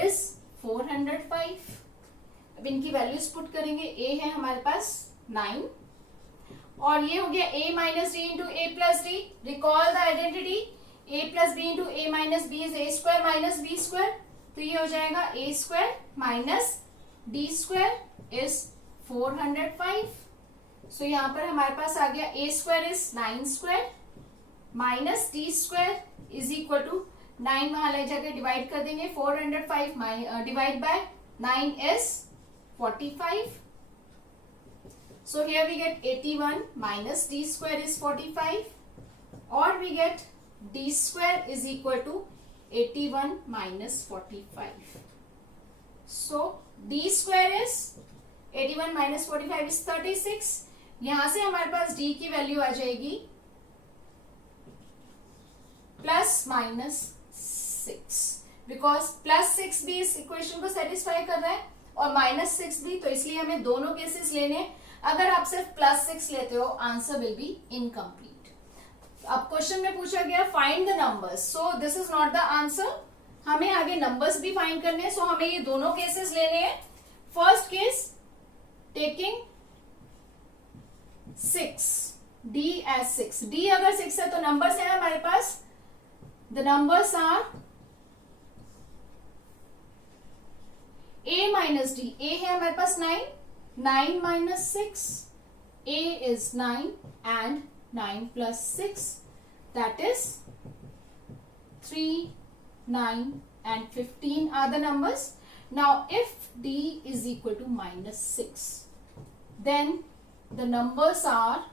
is 405. अब इनकी values put करेंगे. a है हमारे पास 9 और ये हो गया a minus D into A plus D. Recall the identity a plus B into A minus B is A square minus B square. तो ये हो जाएगा a square minus D square is 405. So यहाँ पर हमारे पास आ गया a square is 9 square minus D square is equal to 9 वहां ले जाकर डिवाइड कर देंगे. 405 divide by 9 is 45. So here we get 81 minus d square is 45, or we get d square is equal to 81 minus 45. So d square is 81 minus 45 is 36. यहां से हमारे पास d की value आ जाएगी प्लस माइनस 6, बिकॉज प्लस 6 भी इस equation को satisfy कर रहा है और माइनस 6 भी, तो इसलिए हमें दोनों केसेस लेने. अगर आप सिर्फ प्लस 6 लेते हो आंसर विल बी इनकम्प्लीट. अब क्वेश्चन में पूछा गया find the numbers. So this is not the answer. हमें आगे नंबर्स भी फाइंड करने हैं. सो हमें ये दोनों केसेस लेने हैं. First case taking 6 d as 6. d अगर 6 है तो नंबर्स है हमारे पास. The numbers are a minus d. a है हमारे पास 9. 9 minus 6. a is 9 and 9 plus 6. That is 3, 9 and 15 are the numbers. Now if d is equal to minus 6, then the numbers are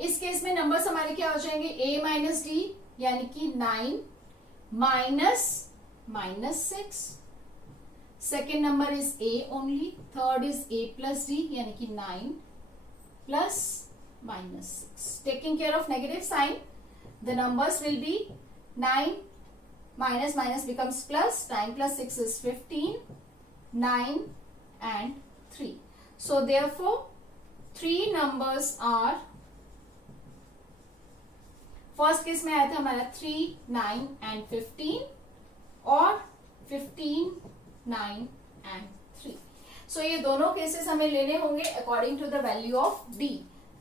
इस केस में numbers हमारे क्या हो जाएंगे a minus D यानी कि 9 minus minus 6. Second number is a only. Third is a plus D यानी कि 9 plus minus 6. Taking care of negative sign the numbers will be 9 minus minus becomes plus. 9 plus 6 is 15. 9 and 3. So therefore 3 numbers are, first case में आया था हमारा 3, 9 and 15 और 15, 9 and 3. So ये दोनों cases हमें लेने होंगे according to the value of d.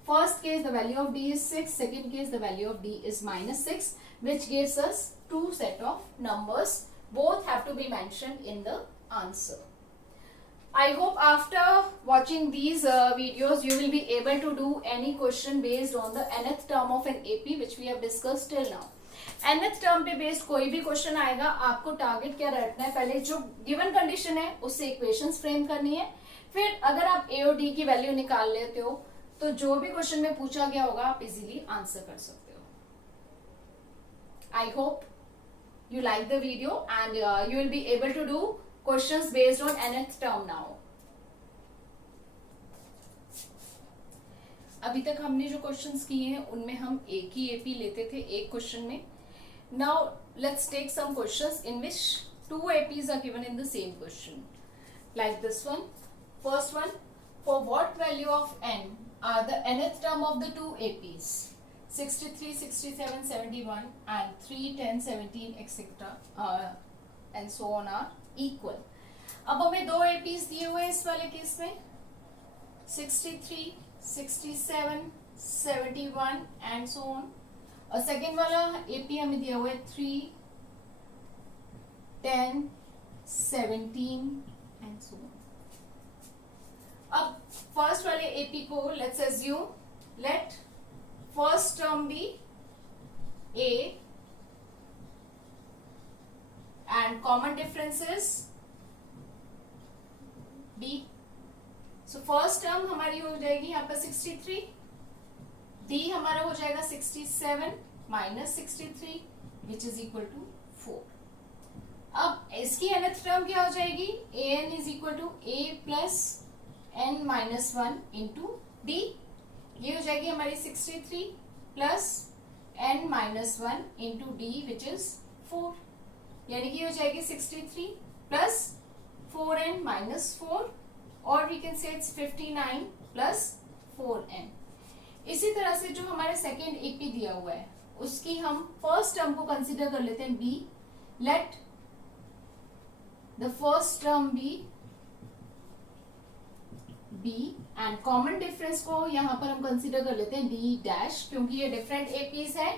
First case the value of d is 6. Second case the value of d is -6, which gives us two set of numbers. Both have to be mentioned in the answer. I hope after watching these videos you will be able to do any question based on the nth term of an AP which we have discussed till now. nth term पे based कोई भी question आएगा, आपको target क्या रखना है, पहले जो गिवन कंडीशन है उससे इक्वेशंस फ्रेम करनी है. फिर अगर आप ए और डी की वैल्यू निकाल लेते हो तो जो भी क्वेश्चन में पूछा गया होगा आप इजीली आंसर कर सकते हो. I hope you like the video and you will be able to do questions based on nth term now. अभी तक हमने जो क्वेश्चंस किए हैं उनमें हम एक ही एपी लेते थे एक क्वेश्चन में. Now let's take some questions in which 2 APs are given in the same question, like this one. First one, for what value of n are the nth term of the 2 APs 63, 67, 71 and 3, 10, 17 etc. And so on are equal. अब हमें 2 APs दिए हुए हैं इस वाले case में 63, 67, 71 and so on. और second वाला AP हमें दिया हुआ है 3, 10, 17 and so on. अब फर्स्ट वाले AP को let's assume let first term be A and common difference is B. So first term हमारी हो जाएगी यहाँ पर 63, D हमारा हो जाएगा 67 minus 63 which is equal to 4. अब इसकी nth टर्म क्या हो जाएगी, an is equal to a plus n minus 1 into D. ये हो जाएगी हमारी 63 plus n minus 1 into D which is 4. यानी कि हो जाएगी 63 प्लस 4n माइनस 4 और we can say it's 59 plus 4n. इसी तरह से जो हमारे सेकेंड एपी दिया हुआ है उसकी हम फर्स्ट टर्म को कंसिडर कर लेते हैं b. Let the first term be b and common difference को यहाँ पर हम कंसिडर कर लेते हैं d डैश, क्योंकि ये डिफरेंट एपीज है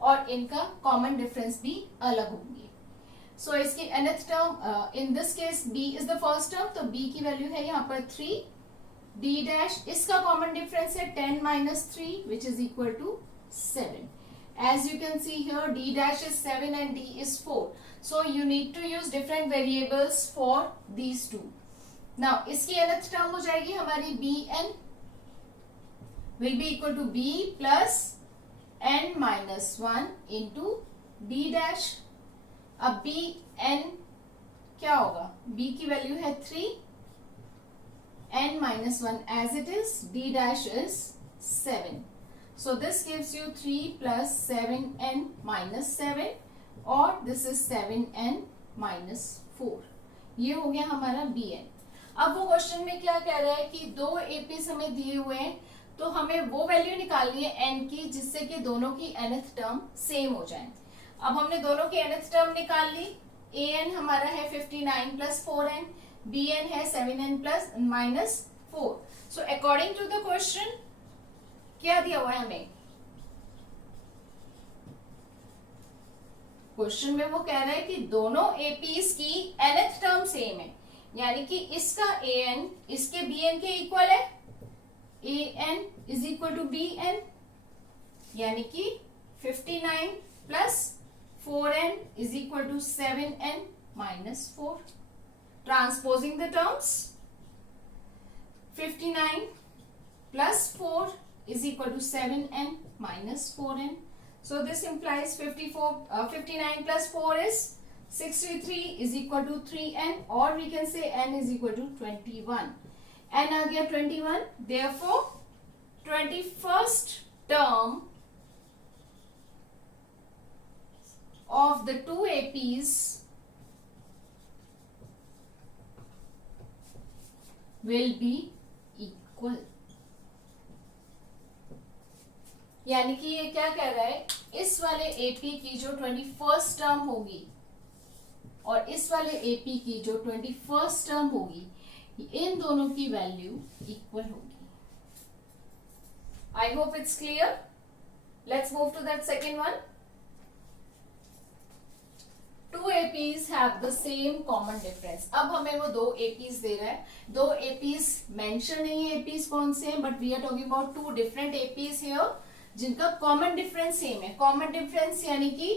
और इनका कॉमन डिफरेंस भी अलग होंगे. सो इसकी nth term in this case b is the first term, तो b की वैल्यू है यहाँ पर 3. d डैश इसका कॉमन डिफरेंस है 10 minus 3 which is equal to 7. As you can see here, d dash is 7 and d is 4. So you need to use different variables for these two. Now इसकी nth term हो जाएगी हमारी bn will be equal to b plus n minus 1 into d dash. अब bn क्या होगा, b की value है 3, n minus 1 as it is, d dash is 7. So this gives you 3 plus 7n minus 7 और this is 7n minus 4. ये हो गया हमारा bn. अब वो क्वेश्चन में क्या कह रहा है कि दो एपीज हमें दिए हुए हैं तो हमें वो वैल्यू निकालनी है n की जिससे कि दोनों की nth टर्म सेम हो जाए. अब हमने दोनों की nth टर्म निकाल ली. an हमारा है 59 प्लस 4n, bn है 7n plus minus 4. So according to the question क्या दिया हुआ है हमें, क्वेश्चन में वो कह रहा है कि दोनों एपीज की nth टर्म सेम है, यानी कि इसका an इसके bn के इक्वल है. an is equal to bn यानी कि 59 plus 4n is equal to 7n minus 4. Transposing the terms, 59 plus 4 is equal to 7n minus 4n. So this implies 59 plus 4 is 63 is equal to 3n, or we can say n is equal to 21. n आ गया 21. Therefore 21st term of the two APs will be equal. यानी कि ये क्या कह रहा है, इस वाले एपी की जो 21st टर्म होगी और इस वाले एपी की जो 21st टर्म होगी, इन दोनों की वैल्यू इक्वल होगी. I hope it's clear. Let's move to that second one. Two APs have the same common difference. अब हमें वो दो एपीज दे रहा है. दो एपीज मेंशन नहीं है एपीज कौन से हैं, but we are talking about two different APs here जिनका कॉमन डिफरेंस सेम है. कॉमन डिफरेंस यानी कि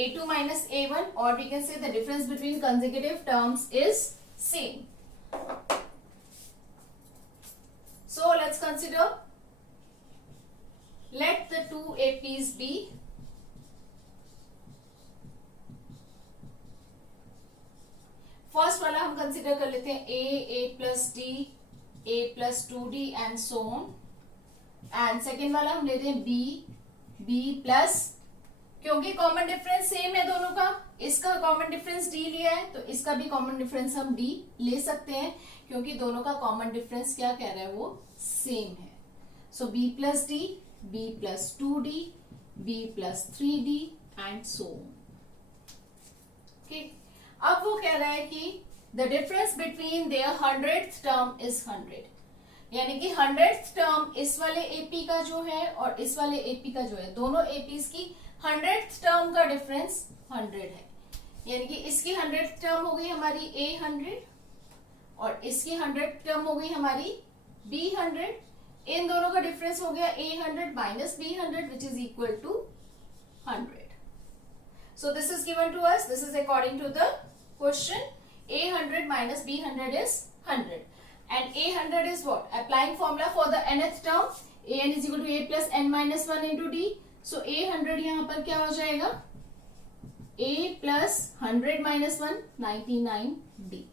a2 माइनस a1, और we can say the difference between consecutive terms is same. So let's consider, let the two APs be first वाला हम consider कर लेते हैं a plus d, a plus 2d and so on. And second वाला हम लेते हैं b plus, क्योंकि कॉमन डिफरेंस सेम है दोनों का, इसका कॉमन डिफरेंस d लिया है तो इसका भी कॉमन डिफरेंस हम d ले सकते हैं, क्योंकि दोनों का कॉमन डिफरेंस क्या कह रहा है, वो सेम है. सो b plus d, b plus 2d, b plus 3d and so on. Okay, अब वो कह रहा है कि the difference between their 100th term is 100. यानी कि 100th टर्म इस वाले एपी का जो है और इस वाले एपी का जो है, दोनों एपीज की 100th टर्म का डिफरेंस 100 है. यानी कि इसकी 100th टर्म हो गई हमारी a100 और इसकी 100th टर्म हो गई हमारी b100. इन दोनों का डिफरेंस हो गया a100 minus b100 which is equal to 100. So this is given to us. This is according to the question. A 100 minus B 100 is 100. And A 100 is what? Applying formula for the nth term. An is equal to A plus n minus 1 into D. So A 100 यहाँ पर क्या हो जाएगा? A plus 100 minus 1 99D.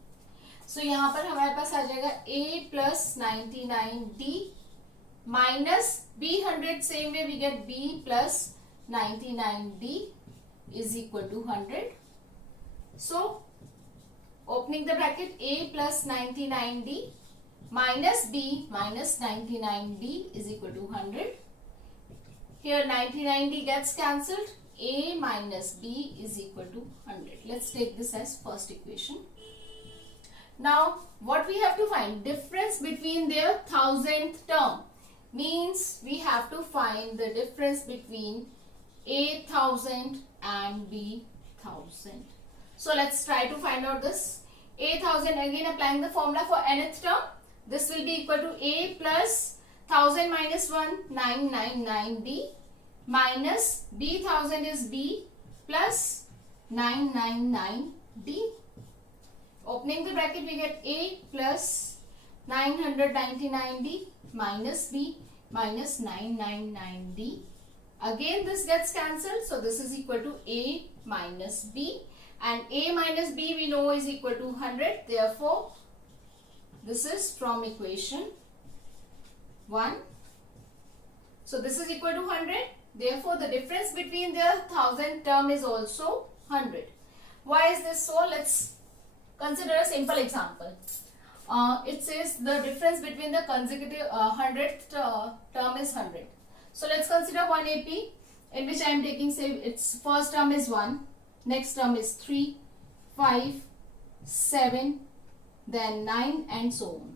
So यहाँ पर हमारे पास आ जाएगा A plus 99D minus B 100. Same way we get B plus 99D is equal to 100. So opening the bracket, A plus 99D minus B minus 99D is equal to 100. Here 99D gets cancelled. A minus B is equal to 100. Let's take this as first equation. Now what we have to find? Difference between their thousandth term. Means we have to find the difference between A 1000 and B 1000. So let's try to find out this. A 1000, again applying the formula for nth term. This will be equal to A plus 1000 minus 1 999D minus B 1000 is B plus 999D. Opening the bracket, we get A plus 999D minus B minus 999D. Again this gets cancelled, so this is equal to A minus B, and A minus B we know is equal to 100. Therefore this is from equation 1. So this is equal to 100. Therefore the difference between their thousand term is also 100. Why is this so? Let's consider a simple example. It says the difference between the consecutive 100th term is 100. So let's consider one AP in which I am taking, say, its first term is 1, next term is 3, 5, 7, then 9 and so on.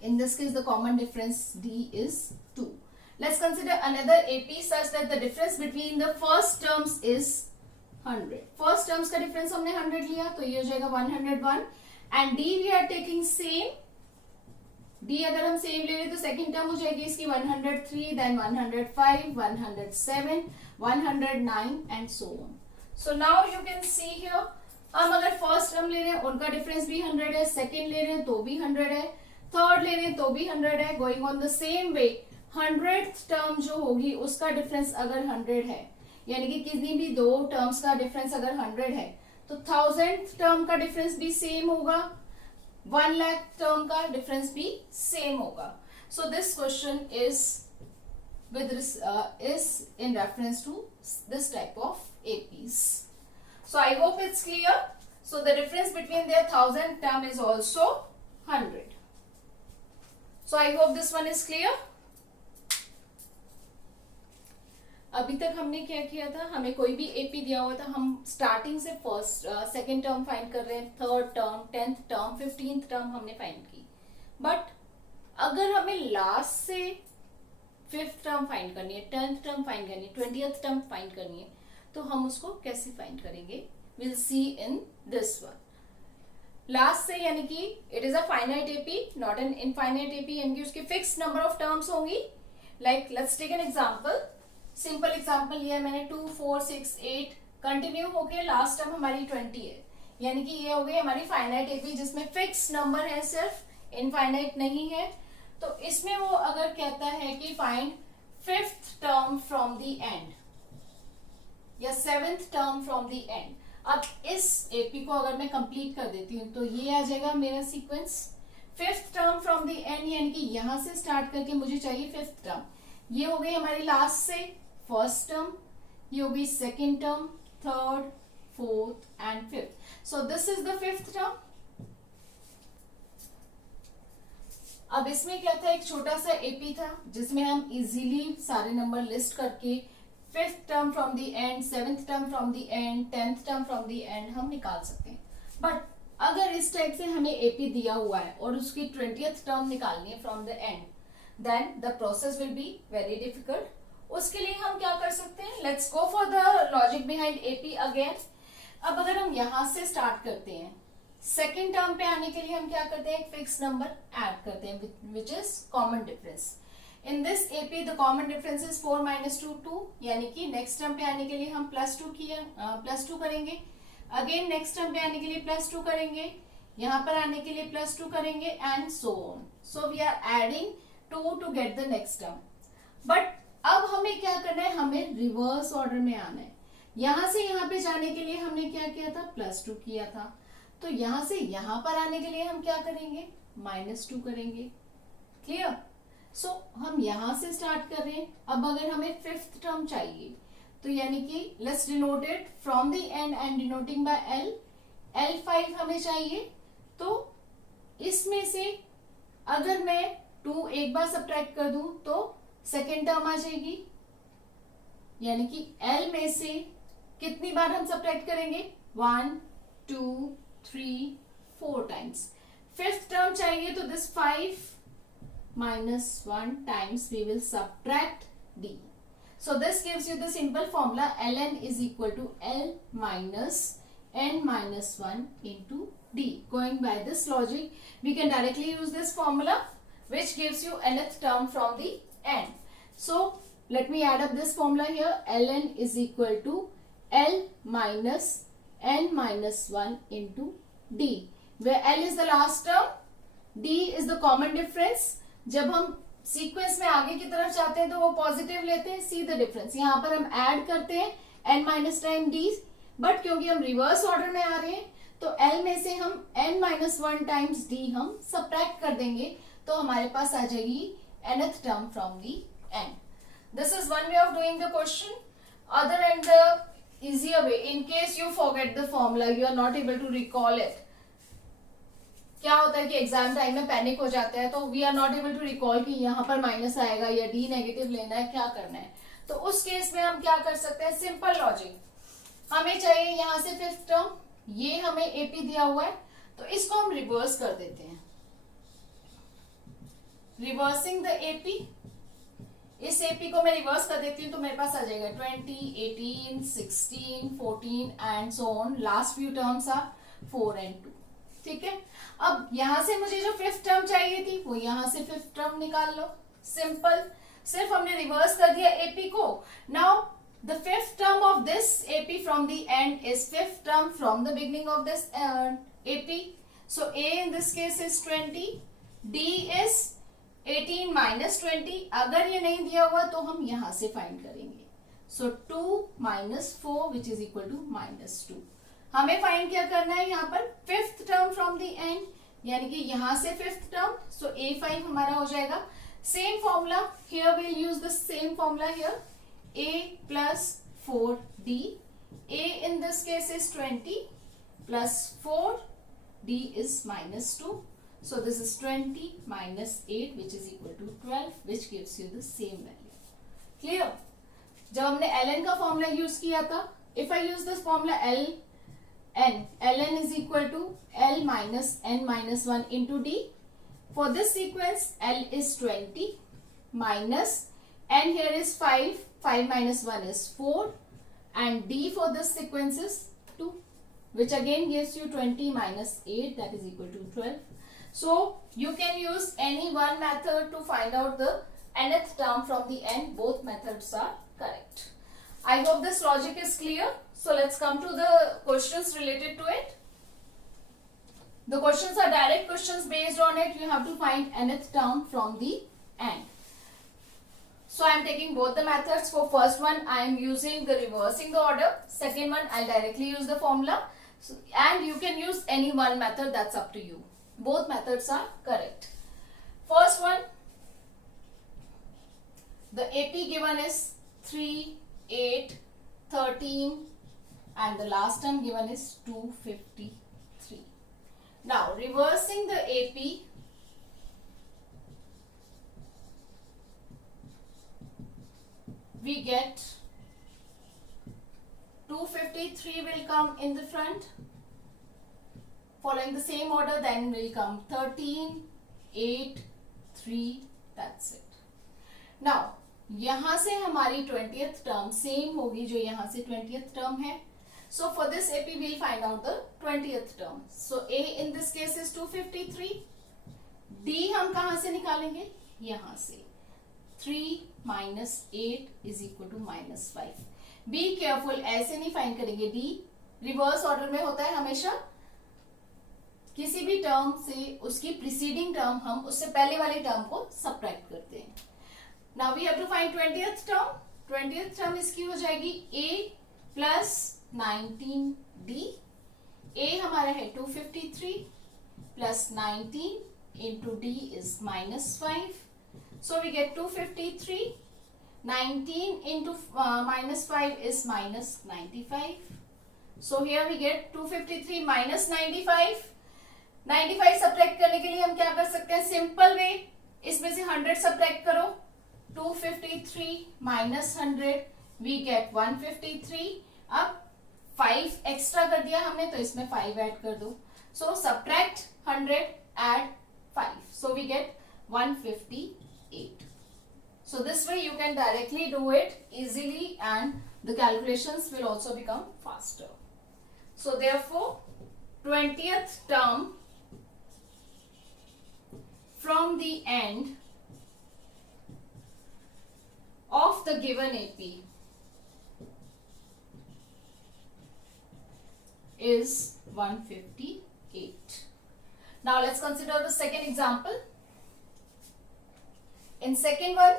In this case the common difference D is 2. Let's consider another AP such that the difference between the first terms is 100. First terms का difference हमने 100 लिया, तो ये हो जाएगा 101, and D we are taking same. D अगर हम same ले लें तो सेकेंड टर्म हो जाएगी इसकी 103, then 105, 107, 109 and so on. So now you can see here, हम अगर फर्स्ट टर्म ले रहे हैं उनका डिफरेंस भी 100 है, सेकेंड ले रहे हैं तो भी 100 है, थर्ड ले रहे हैं तो भी 100 है. Going on the same way 100th term जो होगी उसका डिफरेंस अगर 100 है, यानी कि किसी भी दो टर्म्स का डिफरेंस अगर 100 है तो 1000th टर्म का डिफरेंस भी सेम होगा, 1 lakh टर्म का डिफरेंस भी सेम होगा. So this question is in reference to this type of APs. So I hope it's clear. So the difference between their 1000 term is also 100. So I hope this one is clear. अभी तक हमने क्या किया था, हमें कोई भी AP दिया हुआ था, हम स्टार्टिंग से फर्स्ट सेकेंड टर्म फाइंड कर रहे हैं, third term, 10th term, 15th term हमने फाइंड की. बट अगर हमें लास्ट से 5th टर्म फाइंड करनी है, 10th टर्म फाइंड करनी है, 20th टर्म फाइंड करनी है, तो हम उसको कैसे फाइंड करेंगे? Will see in this one. Last से यानी कि it is a finite AP, not an infinite AP, यानी कि उसकी फिक्स नंबर ऑफ टर्म्स होंगी. Like let's take an example. Simple example लिया मैंने 2, 4, 6, 8 कंटिन्यू होके लास्ट टर्म हमारी 20 है, यानी कि ये हो गई हमारी फाइनाइट एपी जिसमें फिक्स नंबर है, सिर्फ इनफाइनाइट नहीं है. तो इसमें वो अगर कहता है कि find 5th term from the and या 7th term from the and. अब इस एपी को अगर मैं कंप्लीट कर देती हूँ तो ये आ जाएगा मेरा sequence 5th term from the end, यानी कि यहां से स्टार्ट करके मुझे चाहिए 5th टर्म. ये हो गई हमारी लास्ट से फर्स्ट टर्म, ये हो गई second term, third, fourth and fifth. So this is the 5th term. अब इसमें क्या था, एक छोटा सा एपी था जिसमें हम इजीली सारे नंबर लिस्ट करके 5th term from the and, 7th term from the and, 10th term from the and हम निकाल सकते हैं. बट अगर इस टाइप से हमें एपी दिया हुआ है और उसकी 20th टर्म निकालनी है from the end, then the process will be very difficult. उसके लिए हम क्या कर सकते हैं, let's go for the logic behind AP again. अब अगर हम यहां से स्टार्ट करते हैं, सेकेंड टर्म पे आने के लिए हम क्या करते हैं, एक फिक्स नंबर ऐड करते हैं which is common difference. In this AP the common difference is 4 minus 2 2, यानी कि नेक्स्ट टर्म पे आने के लिए हम +2 करेंगे, अगेन नेक्स्ट टर्म पे आने के लिए +2 करेंगे, यहाँ पर आने के लिए +2 करेंगे and so on. So we are adding 2 to get the next term. But अब हमें क्या करना है, हमें रिवर्स ऑर्डर में आना है. यहां से यहां पे जाने के लिए हमने क्या किया था, +2 किया था. तो यहां से यहां पर आने के लिए हम क्या करेंगे, -2 करेंगे. क्लियर? सो हम यहां से स्टार्ट कर रहे हैं. अब अगर हमें फिफ्थ टर्म चाहिए तो यानी कि let's denote it from the end and denoting by L. L5 हमें चाहिए. तो इसमें से अगर मैं 2 एक बार सब्ट्रैक्ट कर दूं तो सेकेंड टर्म आ जाएगी, यानी कि L में से कितनी बार हम सब्ट्रैक्ट करेंगे, 1 2 3 4 टाइम्स. फिफ्थ टर्म चाहिए तो this 5 -1 times we will subtract D. So this gives you the simple formula ln is equal to L minus n minus 1 into D. Going by this logic, we can directly use this formula which gives you nth term from the n. So let me add up this formula here. ln is equal to L minus n minus 1 into D, where L is the last term, D is the common difference. जब हम sequence में आगे की तरफ जाते हैं तो वो पॉजिटिव लेते हैं. See the difference. यहाँ पर हम ऐड करते हैं n minus time D, but क्योंकि हम रिवर्स ऑर्डर में आ रहे हैं तो L में से हम n माइनस 1 टाइम्स डी हम सब्ट्रैक्ट कर देंगे, तो हमारे पास आ जाएगी nth term from the n. This is one way of doing the question. Other and the easier way, in case you forget the formula, you are not able to recall it. क्या होता है कि exam time में panic हो जाता है, तो we are not able to recall कि यहाँ पर माइनस आएगा या डी नेगेटिव लेना है, क्या करना है. तो उस केस में हम क्या कर सकते हैं, सिंपल लॉजिक. हमें चाहिए यहाँ से फिफ्थ टर्म, ये हमें एपी दिया हुआ है, तो इसको हम रिवर्स कर देते हैं. रिवर्सिंग द एपी, इस एपी को मैं रिवर्स कर देती हूँ तो मेरे पास आ जाएगा 20 18 16 14 and so on. Last few terms are 4 and 2. ठीक है. अब यहां से मुझे जो फिफ्थ टर्म चाहिए थी वो यहां से फिफ्थ टर्म निकाल लो. सिंपल, सिर्फ हमने रिवर्स कर दिया एपी को. Now the fifth term of this AP from the and is fifth term from the beginning of this AP. So A in this case is 20, D is 18 minus 20. अगर ये नहीं दिया हुआ तो हम यहां से फाइंड करेंगे. So 2 minus 4 which is equal to -2. हमें फाइंड क्या करना है, यहाँ पर fifth term from the end, यानी कि यहां से फिफ्थ टर्म. सो A5 हमारा हो जाएगा. Same formula here, will use the same formula here. A plus 4D. A in this case is 20 plus 4, D is -2. So this is 20 minus 8 which is equal to 12, which gives you the same value. Clear? जब हमने ln का formula use किया था, if I use this formula ln is equal to L minus n minus 1 into D. For this sequence, L is 20 minus n here is 5. 5 minus 1 is 4, and D for this sequence is 2, which again gives you 20 minus 8, that is equal to 12. So you can use any one method to find out the nth term from the end. Both methods are correct. I hope this logic is clear. So let's come to the questions related to it. The questions are direct questions. Based on it, you have to find nth term from the end. So I am taking both the methods. For first one, I am using the reversing the order. Second one, I'll directly use the formula. So, and you can use any one method, that's up to you. Both methods are correct. First one, the AP given is 3, 8, 13 and the last term given is 253. Now reversing the AP, we get 253 will come in the front. Following the same order, then will come 13, 8, 3, that's it. Now यहाँ से हमारी 20th term same होगी जो यहाँ से 20th term है. So for this AP we'll find out the 20th term. So A in this case is 253. D हम कहाँ से निकालेंगे, यहाँ से. 3 minus 8 is equal to -5. Be careful, ऐसे नहीं फाइंड करेंगे. D रिवर्स ऑर्डर में होता है हमेशा. किसी भी टर्म से उसकी प्रीसीडिंग टर्म हम उससे पहले वाले टर्म को सबट्रैक्ट करते हैं. Now we have to find 20th term. 20th term इसकी हो जाएगी a प्लस 19d. a हमारा है 253 plus 19 into d is -5. So we get 253. 19 into -5 is -95. So here we get 253 minus 95. 95 subtract करने के लिए हम क्या कर सकते हैं? सिंपल वे, इसमें से 100 सब्ट्रैक्ट करो. 253 minus 100 we get 153. अब 5 एक्स्ट्रा कर दिया हमने तो इसमें 5 ऐड कर दो. So subtract 100, add 5. So we get 158. So this way you can directly do it easily and the calculations will also become faster. So therefore 20th term from the end of the given AP is 158. Now let's consider the second example. In second one,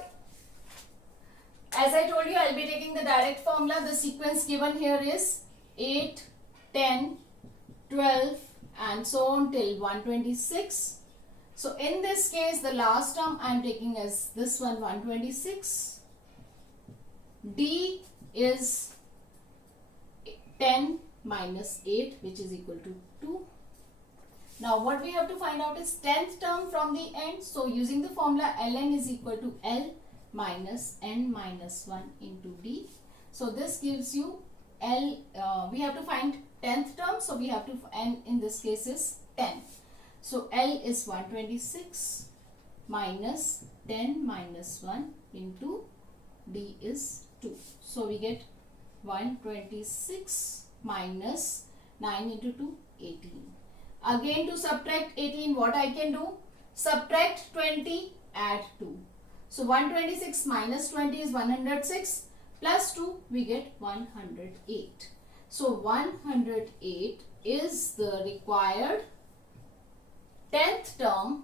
as I told you, I'll be taking the direct formula. The sequence given here is 8, 10, 12 and so on till 126. So in this case, the last term I am taking as this one, 126. D is 10 minus 8, which is equal to 2. Now what we have to find out is 10th term from the end. So using the formula, ln is equal to L minus n minus 1 into D. So this gives you L, we have to find 10th term. So we have to, n in this case is 10. So L is 126 minus 10 minus 1 into D is 2. So we get 126 minus 9 into 2, 18. Again to subtract 18, what I can do? Subtract 20, add 2. So 126 minus 20 is 106 plus 2, we get 108. So 108 is the required 10th term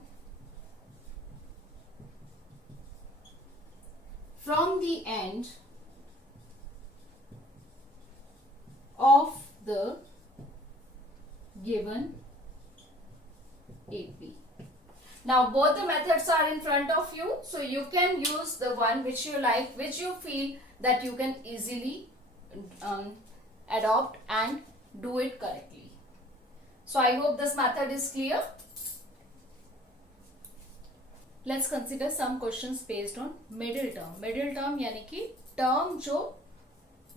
from the end of the given AP. Now both the methods are in front of you, so you can use the one which you like, which you feel that you can easily adopt and do it correctly. So I hope this method is clear. Let's consider some questions based on middle term. Middle term यानी कि term जो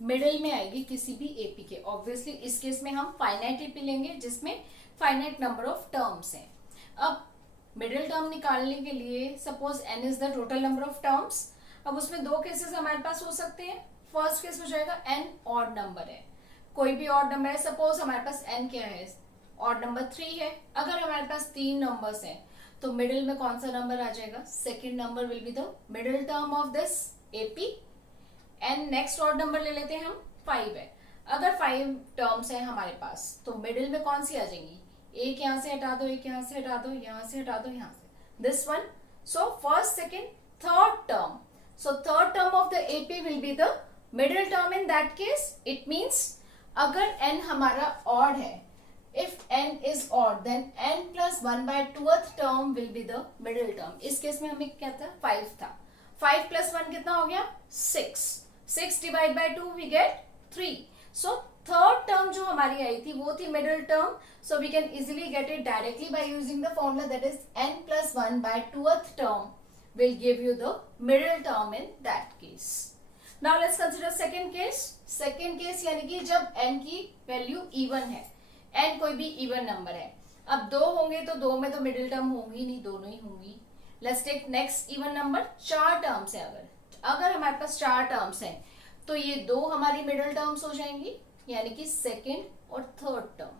middle में आएगी किसी भी AP के. Obviously इस case में हम फाइनाइट एपी लेंगे जिसमें फाइनाइट नंबर ऑफ टर्म्स हैं. अब मिडिल टर्म निकालने के लिए suppose n is the total number of terms. अब उसमें दो केसेस हमारे पास हो सकते हैं. फर्स्ट केस हो जाएगा n ऑड नंबर है, कोई भी ऑड नंबर है. सपोज हमारे पास n क्या है, ऑड नंबर 3 है. अगर हमारे पास 3 नंबर्स हैं तो मिडिल में कौन सा नंबर आ जाएगा? Second number will be the middle term of this AP. And next odd number ले लेते हैं हम, 5 है. अगर 5 टर्म्स हैं हमारे पास तो मिडिल में कौन सी आ जाएंगी? एक यहाँ से हटा दो, एक यहाँ से हटा दो, यहाँ से हटा दो, यहाँ से, this one. So first, second, third term. So third term of the AP will be the middle term in that case. It means अगर n हमारा ऑड है, if n is odd then n plus 1 by 2th term will be the middle term. इस case में हमें क्या था? 5 था. 5 plus 1 कितना हो गया? 6. 6 divide by 2 we get 3. So third term जो हमारी आई थी वो थी middle term. So we can easily get it directly by using the formula, that is n plus 1 by 2th term will give you the middle term in that case. Now let's consider second case. Second case यानी कि जब n की value even है, n कोई भी even number है. अब दो होंगे तो दो में तो मिडिल टर्म होंगी नहीं, दोनों ही होंगी. Let's take next even number. 4 terms है. अगर हमारे पास 4 टर्म्स हैं तो ये दो हमारी मिडिल टर्म्स हो जाएंगी, यानी कि सेकेंड और third term.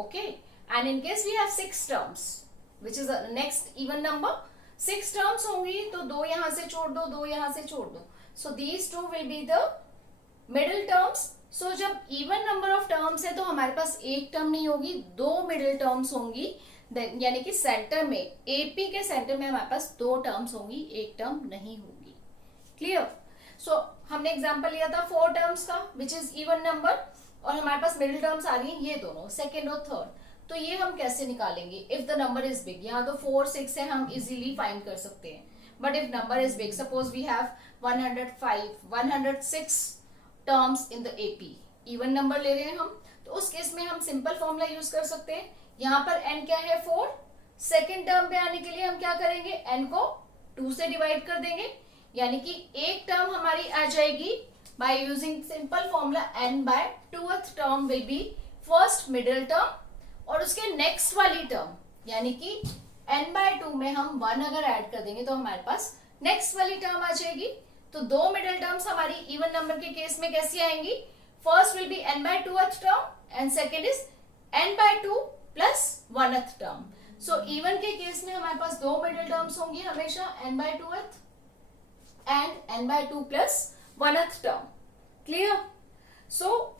Okay. And in case we have 6 terms which is next even number. 6 terms होंगी तो 2 यहां से छोड़ दो, 2 यहां से छोड़ दो, so these 2 will be the middle terms. So जब इवन नंबर ऑफ टर्म्स है तो हमारे पास एक टर्म नहीं होगी, 2 मिडिल टर्म्स होंगी. यानी कि सेंटर में, एपी के सेंटर में हमारे पास 2 टर्म्स होंगी, एक टर्म नहीं होगी. क्लियर? सो हमने एग्जांपल लिया था 4 टर्म्स का विच इज इवन नंबर, और हमारे पास मिडिल टर्म्स आ रही हैं ये दोनों, सेकेंड और थर्ड. तो ये हम कैसे निकालेंगे? If the number is big, यहाँ तो 4 6 है, हम इजीली फाइंड कर सकते हैं. But if number is big, suppose we have 105 106 terms in the AP, even number ले रहे हैं हम, तो उस केस में हम सिंपल फॉर्मूला यूज कर सकते हैं. यहाँ पर n क्या है 4, सेकेंड टर्म पे आने के लिए हम क्या करेंगे, n को 2 से डिवाइड कर देंगे, यानी कि एक टर्म हमारी आ जाएगी by using simple formula n by 2th term will be first middle term, और उसके नेक्स्ट वाली टर्म यानी कि n by 2 में हम 1 अगर ऐड कर देंगे तो हमारे पास नेक्स्ट वाली टर्म आ जाएगी. तो 2 मिडिल टर्म्स हमारी इवन नंबर के केस में कैसी आएंगी? First will be n by 2th term and second is n by 2 plus 1th term. So even के केस में हमारे पास 2 मिडिल टर्म्स होंगी हमेशा, n by 2th and n by 2 plus 1th term. Clear? So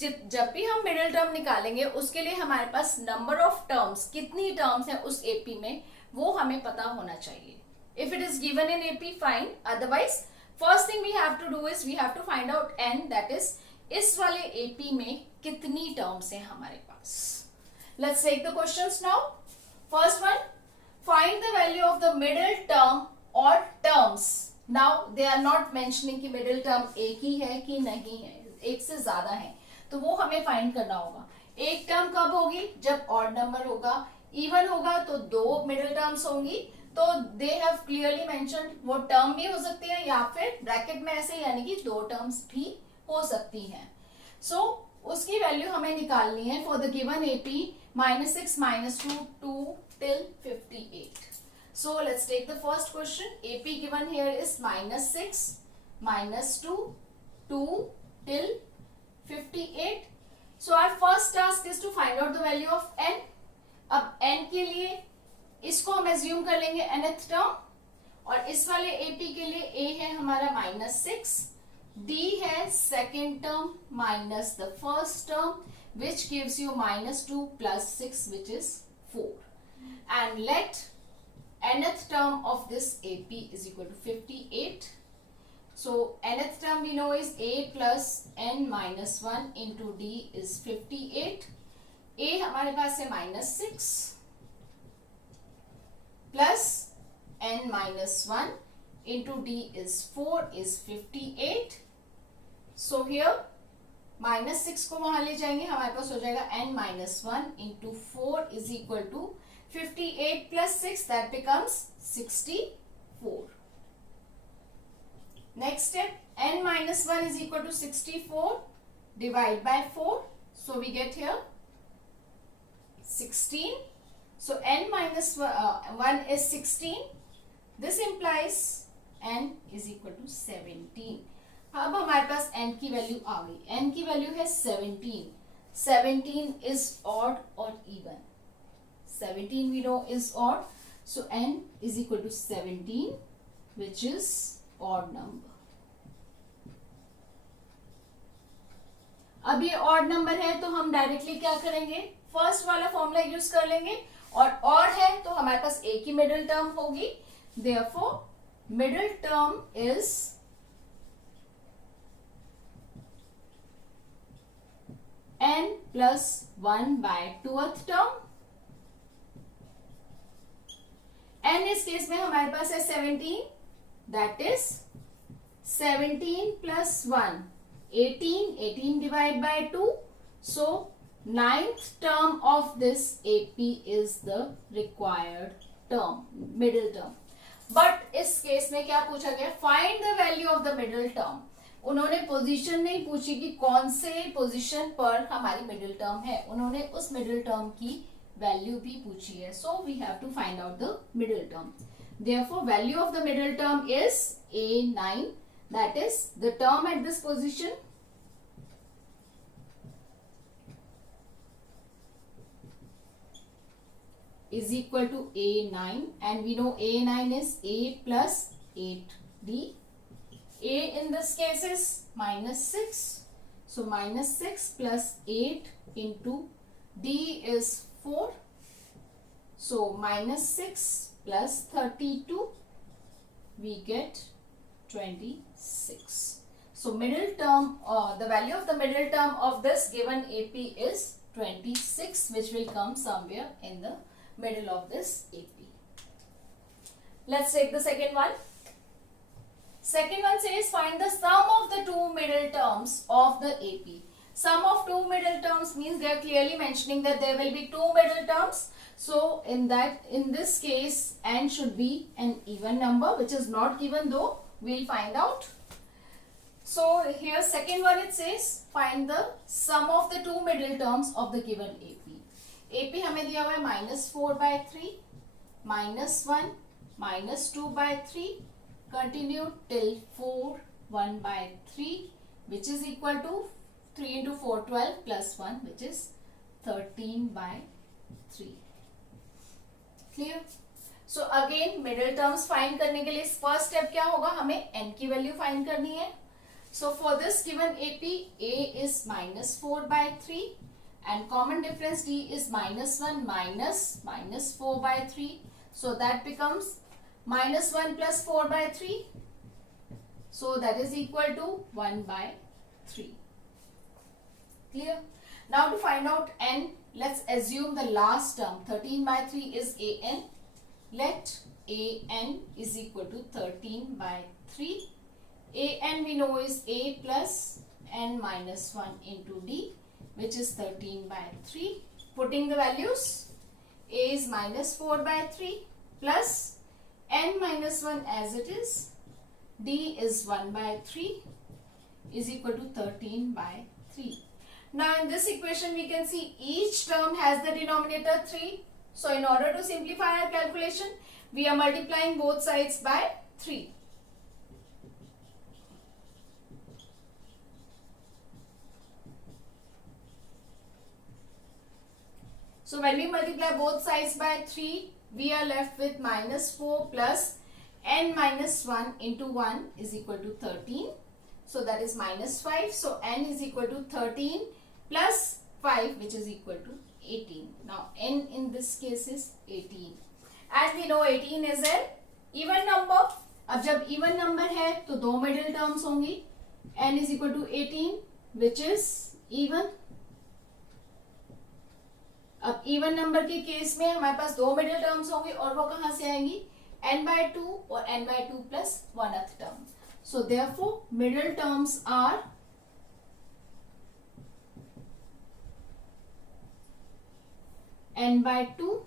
जब भी हम middle term निकालेंगे उसके लिए हमारे पास नंबर ऑफ टर्म्स, कितनी टर्म्स हैं उस एपी में, वो हमें पता होना चाहिए. If it is given in AP fine, otherwise first thing we have to do is we have to find out n, that is इस वाले एपी में कितनी टर्म्स हैं हमारे पास. Let's take the questions now. First one, find the value of the middle term और terms. Now they are not mentioning कि middle term एक ही है कि नहीं है, एक से ज्यादा है, तो वो हमें फाइंड करना होगा. एक टर्म कब होगी? जब ऑड नंबर होगा. इवन होगा तो 2 मिडिल टर्म्स होंगी. तो दे हैव क्लियरली मेंशन्ड, वो टर्म भी हो सकती है या फिर ब्रैकेट में ऐसे, यानी कि 2 टर्म्स भी हो सकती हैं. सो उसकी वैल्यू हमें निकालनी है for the given AP -6 -2 2 till 58. So let's take the first question. AP given here is -6 -2 2 till 58. So our first task is to find out the value of n. अब n के लिए इसको हम assume कर लेंगे nth टर्म, और इस वाले AP के लिए a है हमारा -6, d है second term minus the first term which gives you -2 plus 6 which is 4. And let nth term of this AP is equal to 58. So nth term we know is a plus n minus 1 into d is 58. a हमारे पास है -6 plus n minus 1 into d is 4 is 58. So here -6 को वहां ले जाएंगे, हमारे पास हो जाएगा n minus 1 into 4 is equal to 58 plus 6, that becomes 64. Next step, n minus 1 is equal to 64, divide by 4, so we get here 16. So n minus 1 is 16, this implies n is equal to 17. अब हमारे पास n की value आ गई, n की value है 17. 17 is odd or even? 17 we know is odd, so n is equal to 17 which is odd number. अब ये odd number है तो हम डायरेक्टली क्या करेंगे, फर्स्ट वाला फॉर्मूला यूज कर लेंगे, और odd है तो हमारे पास एक ही मिडिल टर्म होगी. therefore middle term is n plus 1 by 2th term. n इस केस में हमारे पास है 17, that is 17 plus 1 18, 18 divide by 2, so 9th term of this AP is the required term, middle term. But इस case में क्या पूछा गया, find the value of the middle term. उन्होंने पोजीशन नहीं पूछी कि कौन से पोजीशन पर हमारी मिडिल टर्म है, उन्होंने उस मिडिल टर्म की वैल्यू भी पूछी है. So we have to find out the middle term. Therefore value of the middle term is A9, that is the term at this position. is equal to A9, and we know A9 is A plus 8D. A in this case is minus 6. So minus 6 plus 8 into D is 4. So minus 6 plus 32, we get 26. So middle term, the value of the middle term of this given AP is 26, which will come somewhere in the middle of this AP. Let's take the second one. Second one says find the sum of the two middle terms of the AP. Sum of two middle terms means they are clearly mentioning that there will be two middle terms. So in this case, n should be an even number, which is not given though. We'll find out. So here second one, it says find the sum of the two middle terms of the given AP. AP हमें दिया हुआ है -4/3, -1, -2/3, continue till 4, 1/3, which is equal to 3 into 4, 12 plus 1, which is 13/3. Clear? So again middle terms find करने के लिए first step क्या होगा, हमें n की value find करनी है. So for this given AP, A is -4/3 and common difference D is -1 minus -4/3. So that becomes -1 plus 4/3. So that is equal to 1/3. Clear? Now to find out n, let's assume the last term 13/3 is an. Let an is equal to 13/3. An we know is A plus n minus 1 into D, which is 13/3. Putting the values, A is -4/3 plus n minus 1 as it is, D is 1/3 is equal to 13/3. Now in this equation we can see each term has the denominator 3. So in order to simplify our calculation, we are multiplying both sides by 3. So when we multiply both sides by 3, we are left with -4 plus n minus 1 into 1 is equal to 13. So that is -5. So n is equal to 13 plus 5, which is equal to 18. Now n in this case is 18. As we know 18 is an even number. अब जब even number है तो दो middle terms होंगी. n is equal to 18, which is even. अब even number के case में हमारे पास दो मिडिल टर्म्स होंगे और वो कहां से आएंगी, n/2 और n/2 plus 1th term. So therefore middle terms are n/2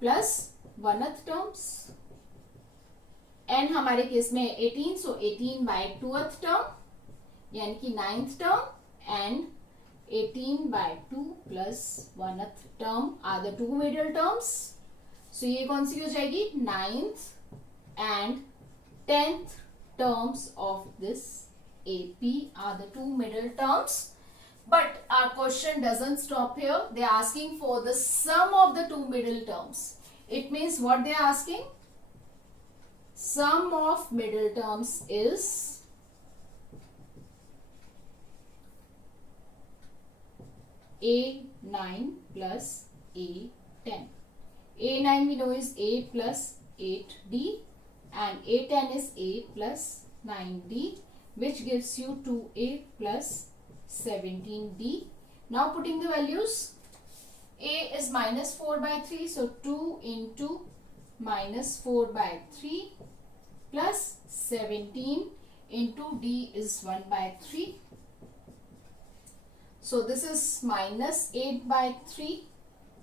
plus 1th terms. n हमारे केस में 18, so 18/2th term यानी कि 9th term, and 18/2 plus 1th term are the two middle terms. So ये कौन सी हो जाएगी, 9th and 10th terms of this AP are the two middle terms. But our question doesn't stop here. They are asking for the sum of the two middle terms. It means what they are asking? Sum of middle terms is A9 plus A10. A9 we know is A plus 8D and A10 is A plus 9D, which gives you 2A plus 17D. Now putting the values, A is -4/3, so 2 into -4/3 plus 17 into D is 1/3. So this is -8/3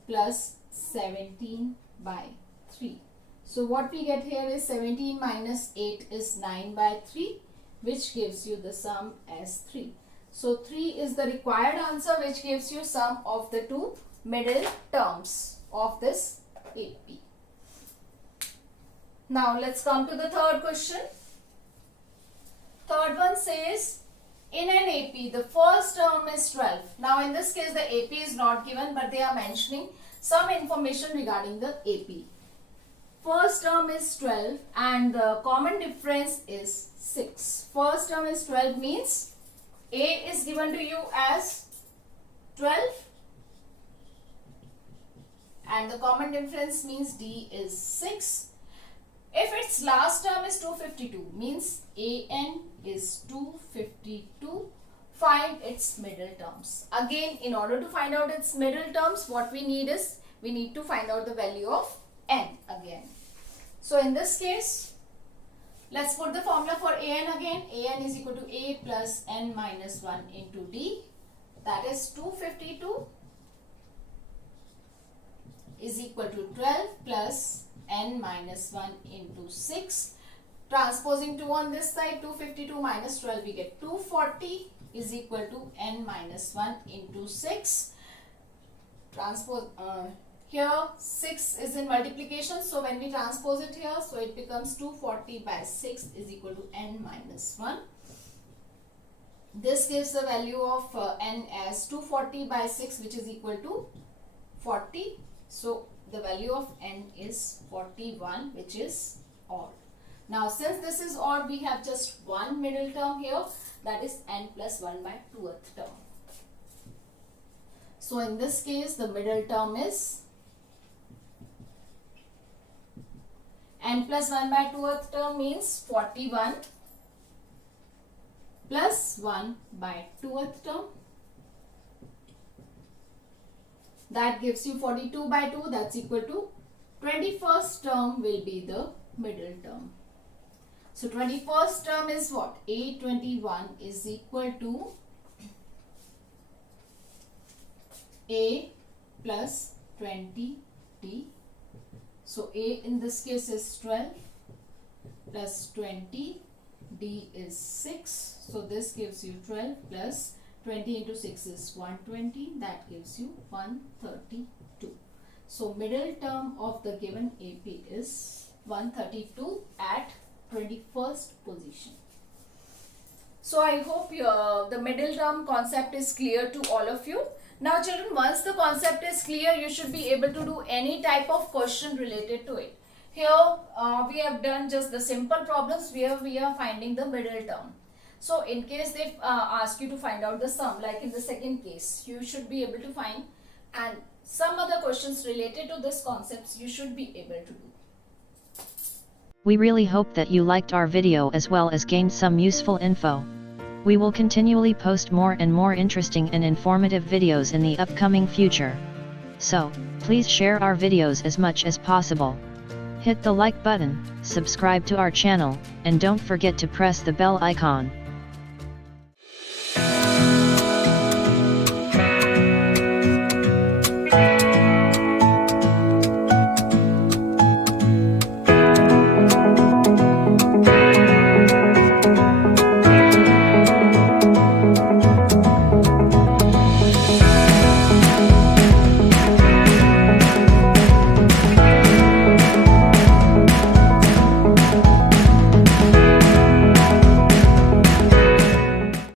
plus 17/3. So what we get here is 17 minus 8 is 9/3, which gives you the sum as 3. So 3 is the required answer, which gives you sum of the two middle terms of this AP. Now let's come to the third question. Third one says in an AP, the first term is 12. Now in this case, the AP is not given, but they are mentioning some information regarding the AP. First term is 12 and the common difference is 6. First term is 12 means A is given to you as 12 and the common difference means D is 6. If its last term is 252 means AN is 252. Find its middle terms. Again, in order to find out its middle terms, what we need is, we need to find out the value of N again. So in this case, let's put the formula for AN again. AN is equal to A plus N minus 1 into D. That is 252 is equal to 12 plus N minus 1 into 6. Transposing 2 on this side, 252 minus 12, we get 240 is equal to N minus 1 into 6. Transpose here 6 is in multiplication, so when we transpose it here, so it becomes 240 by 6 is equal to N minus 1. This gives the value of N as 240 by 6, which is equal to 40. So the value of N is 41, which is odd. Now since this is odd, we have just one middle term here, that is N plus 1 by 2th term. So in this case, the middle term is N plus 1 by 2th term means 41 plus 1 by 2th term. That gives you 42 by 2, that's equal to 21st term will be the middle term. So 21st term is what? A21 is equal to A plus 20D. So A in this case is 12 plus 20, D is 6. So this gives you 12 plus 20 into 6 is 120. That gives you 132. So middle term of the given AP is 132 at 21st position. So I hope the middle term concept is clear to all of you. Now children, once the concept is clear, you should be able to do any type of question related to it. Here we have done just the simple problems where we are finding the middle term. So in case they ask you to find out the sum, like in the second case, you should be able to find, and some other questions related to this concepts you should be able to do. We really hope that you liked our video as well as gained some useful info. We will continually post more and more interesting and informative videos in the upcoming future. So, please share our videos as much as possible. Hit the like button, subscribe to our channel, and don't forget to press the bell icon.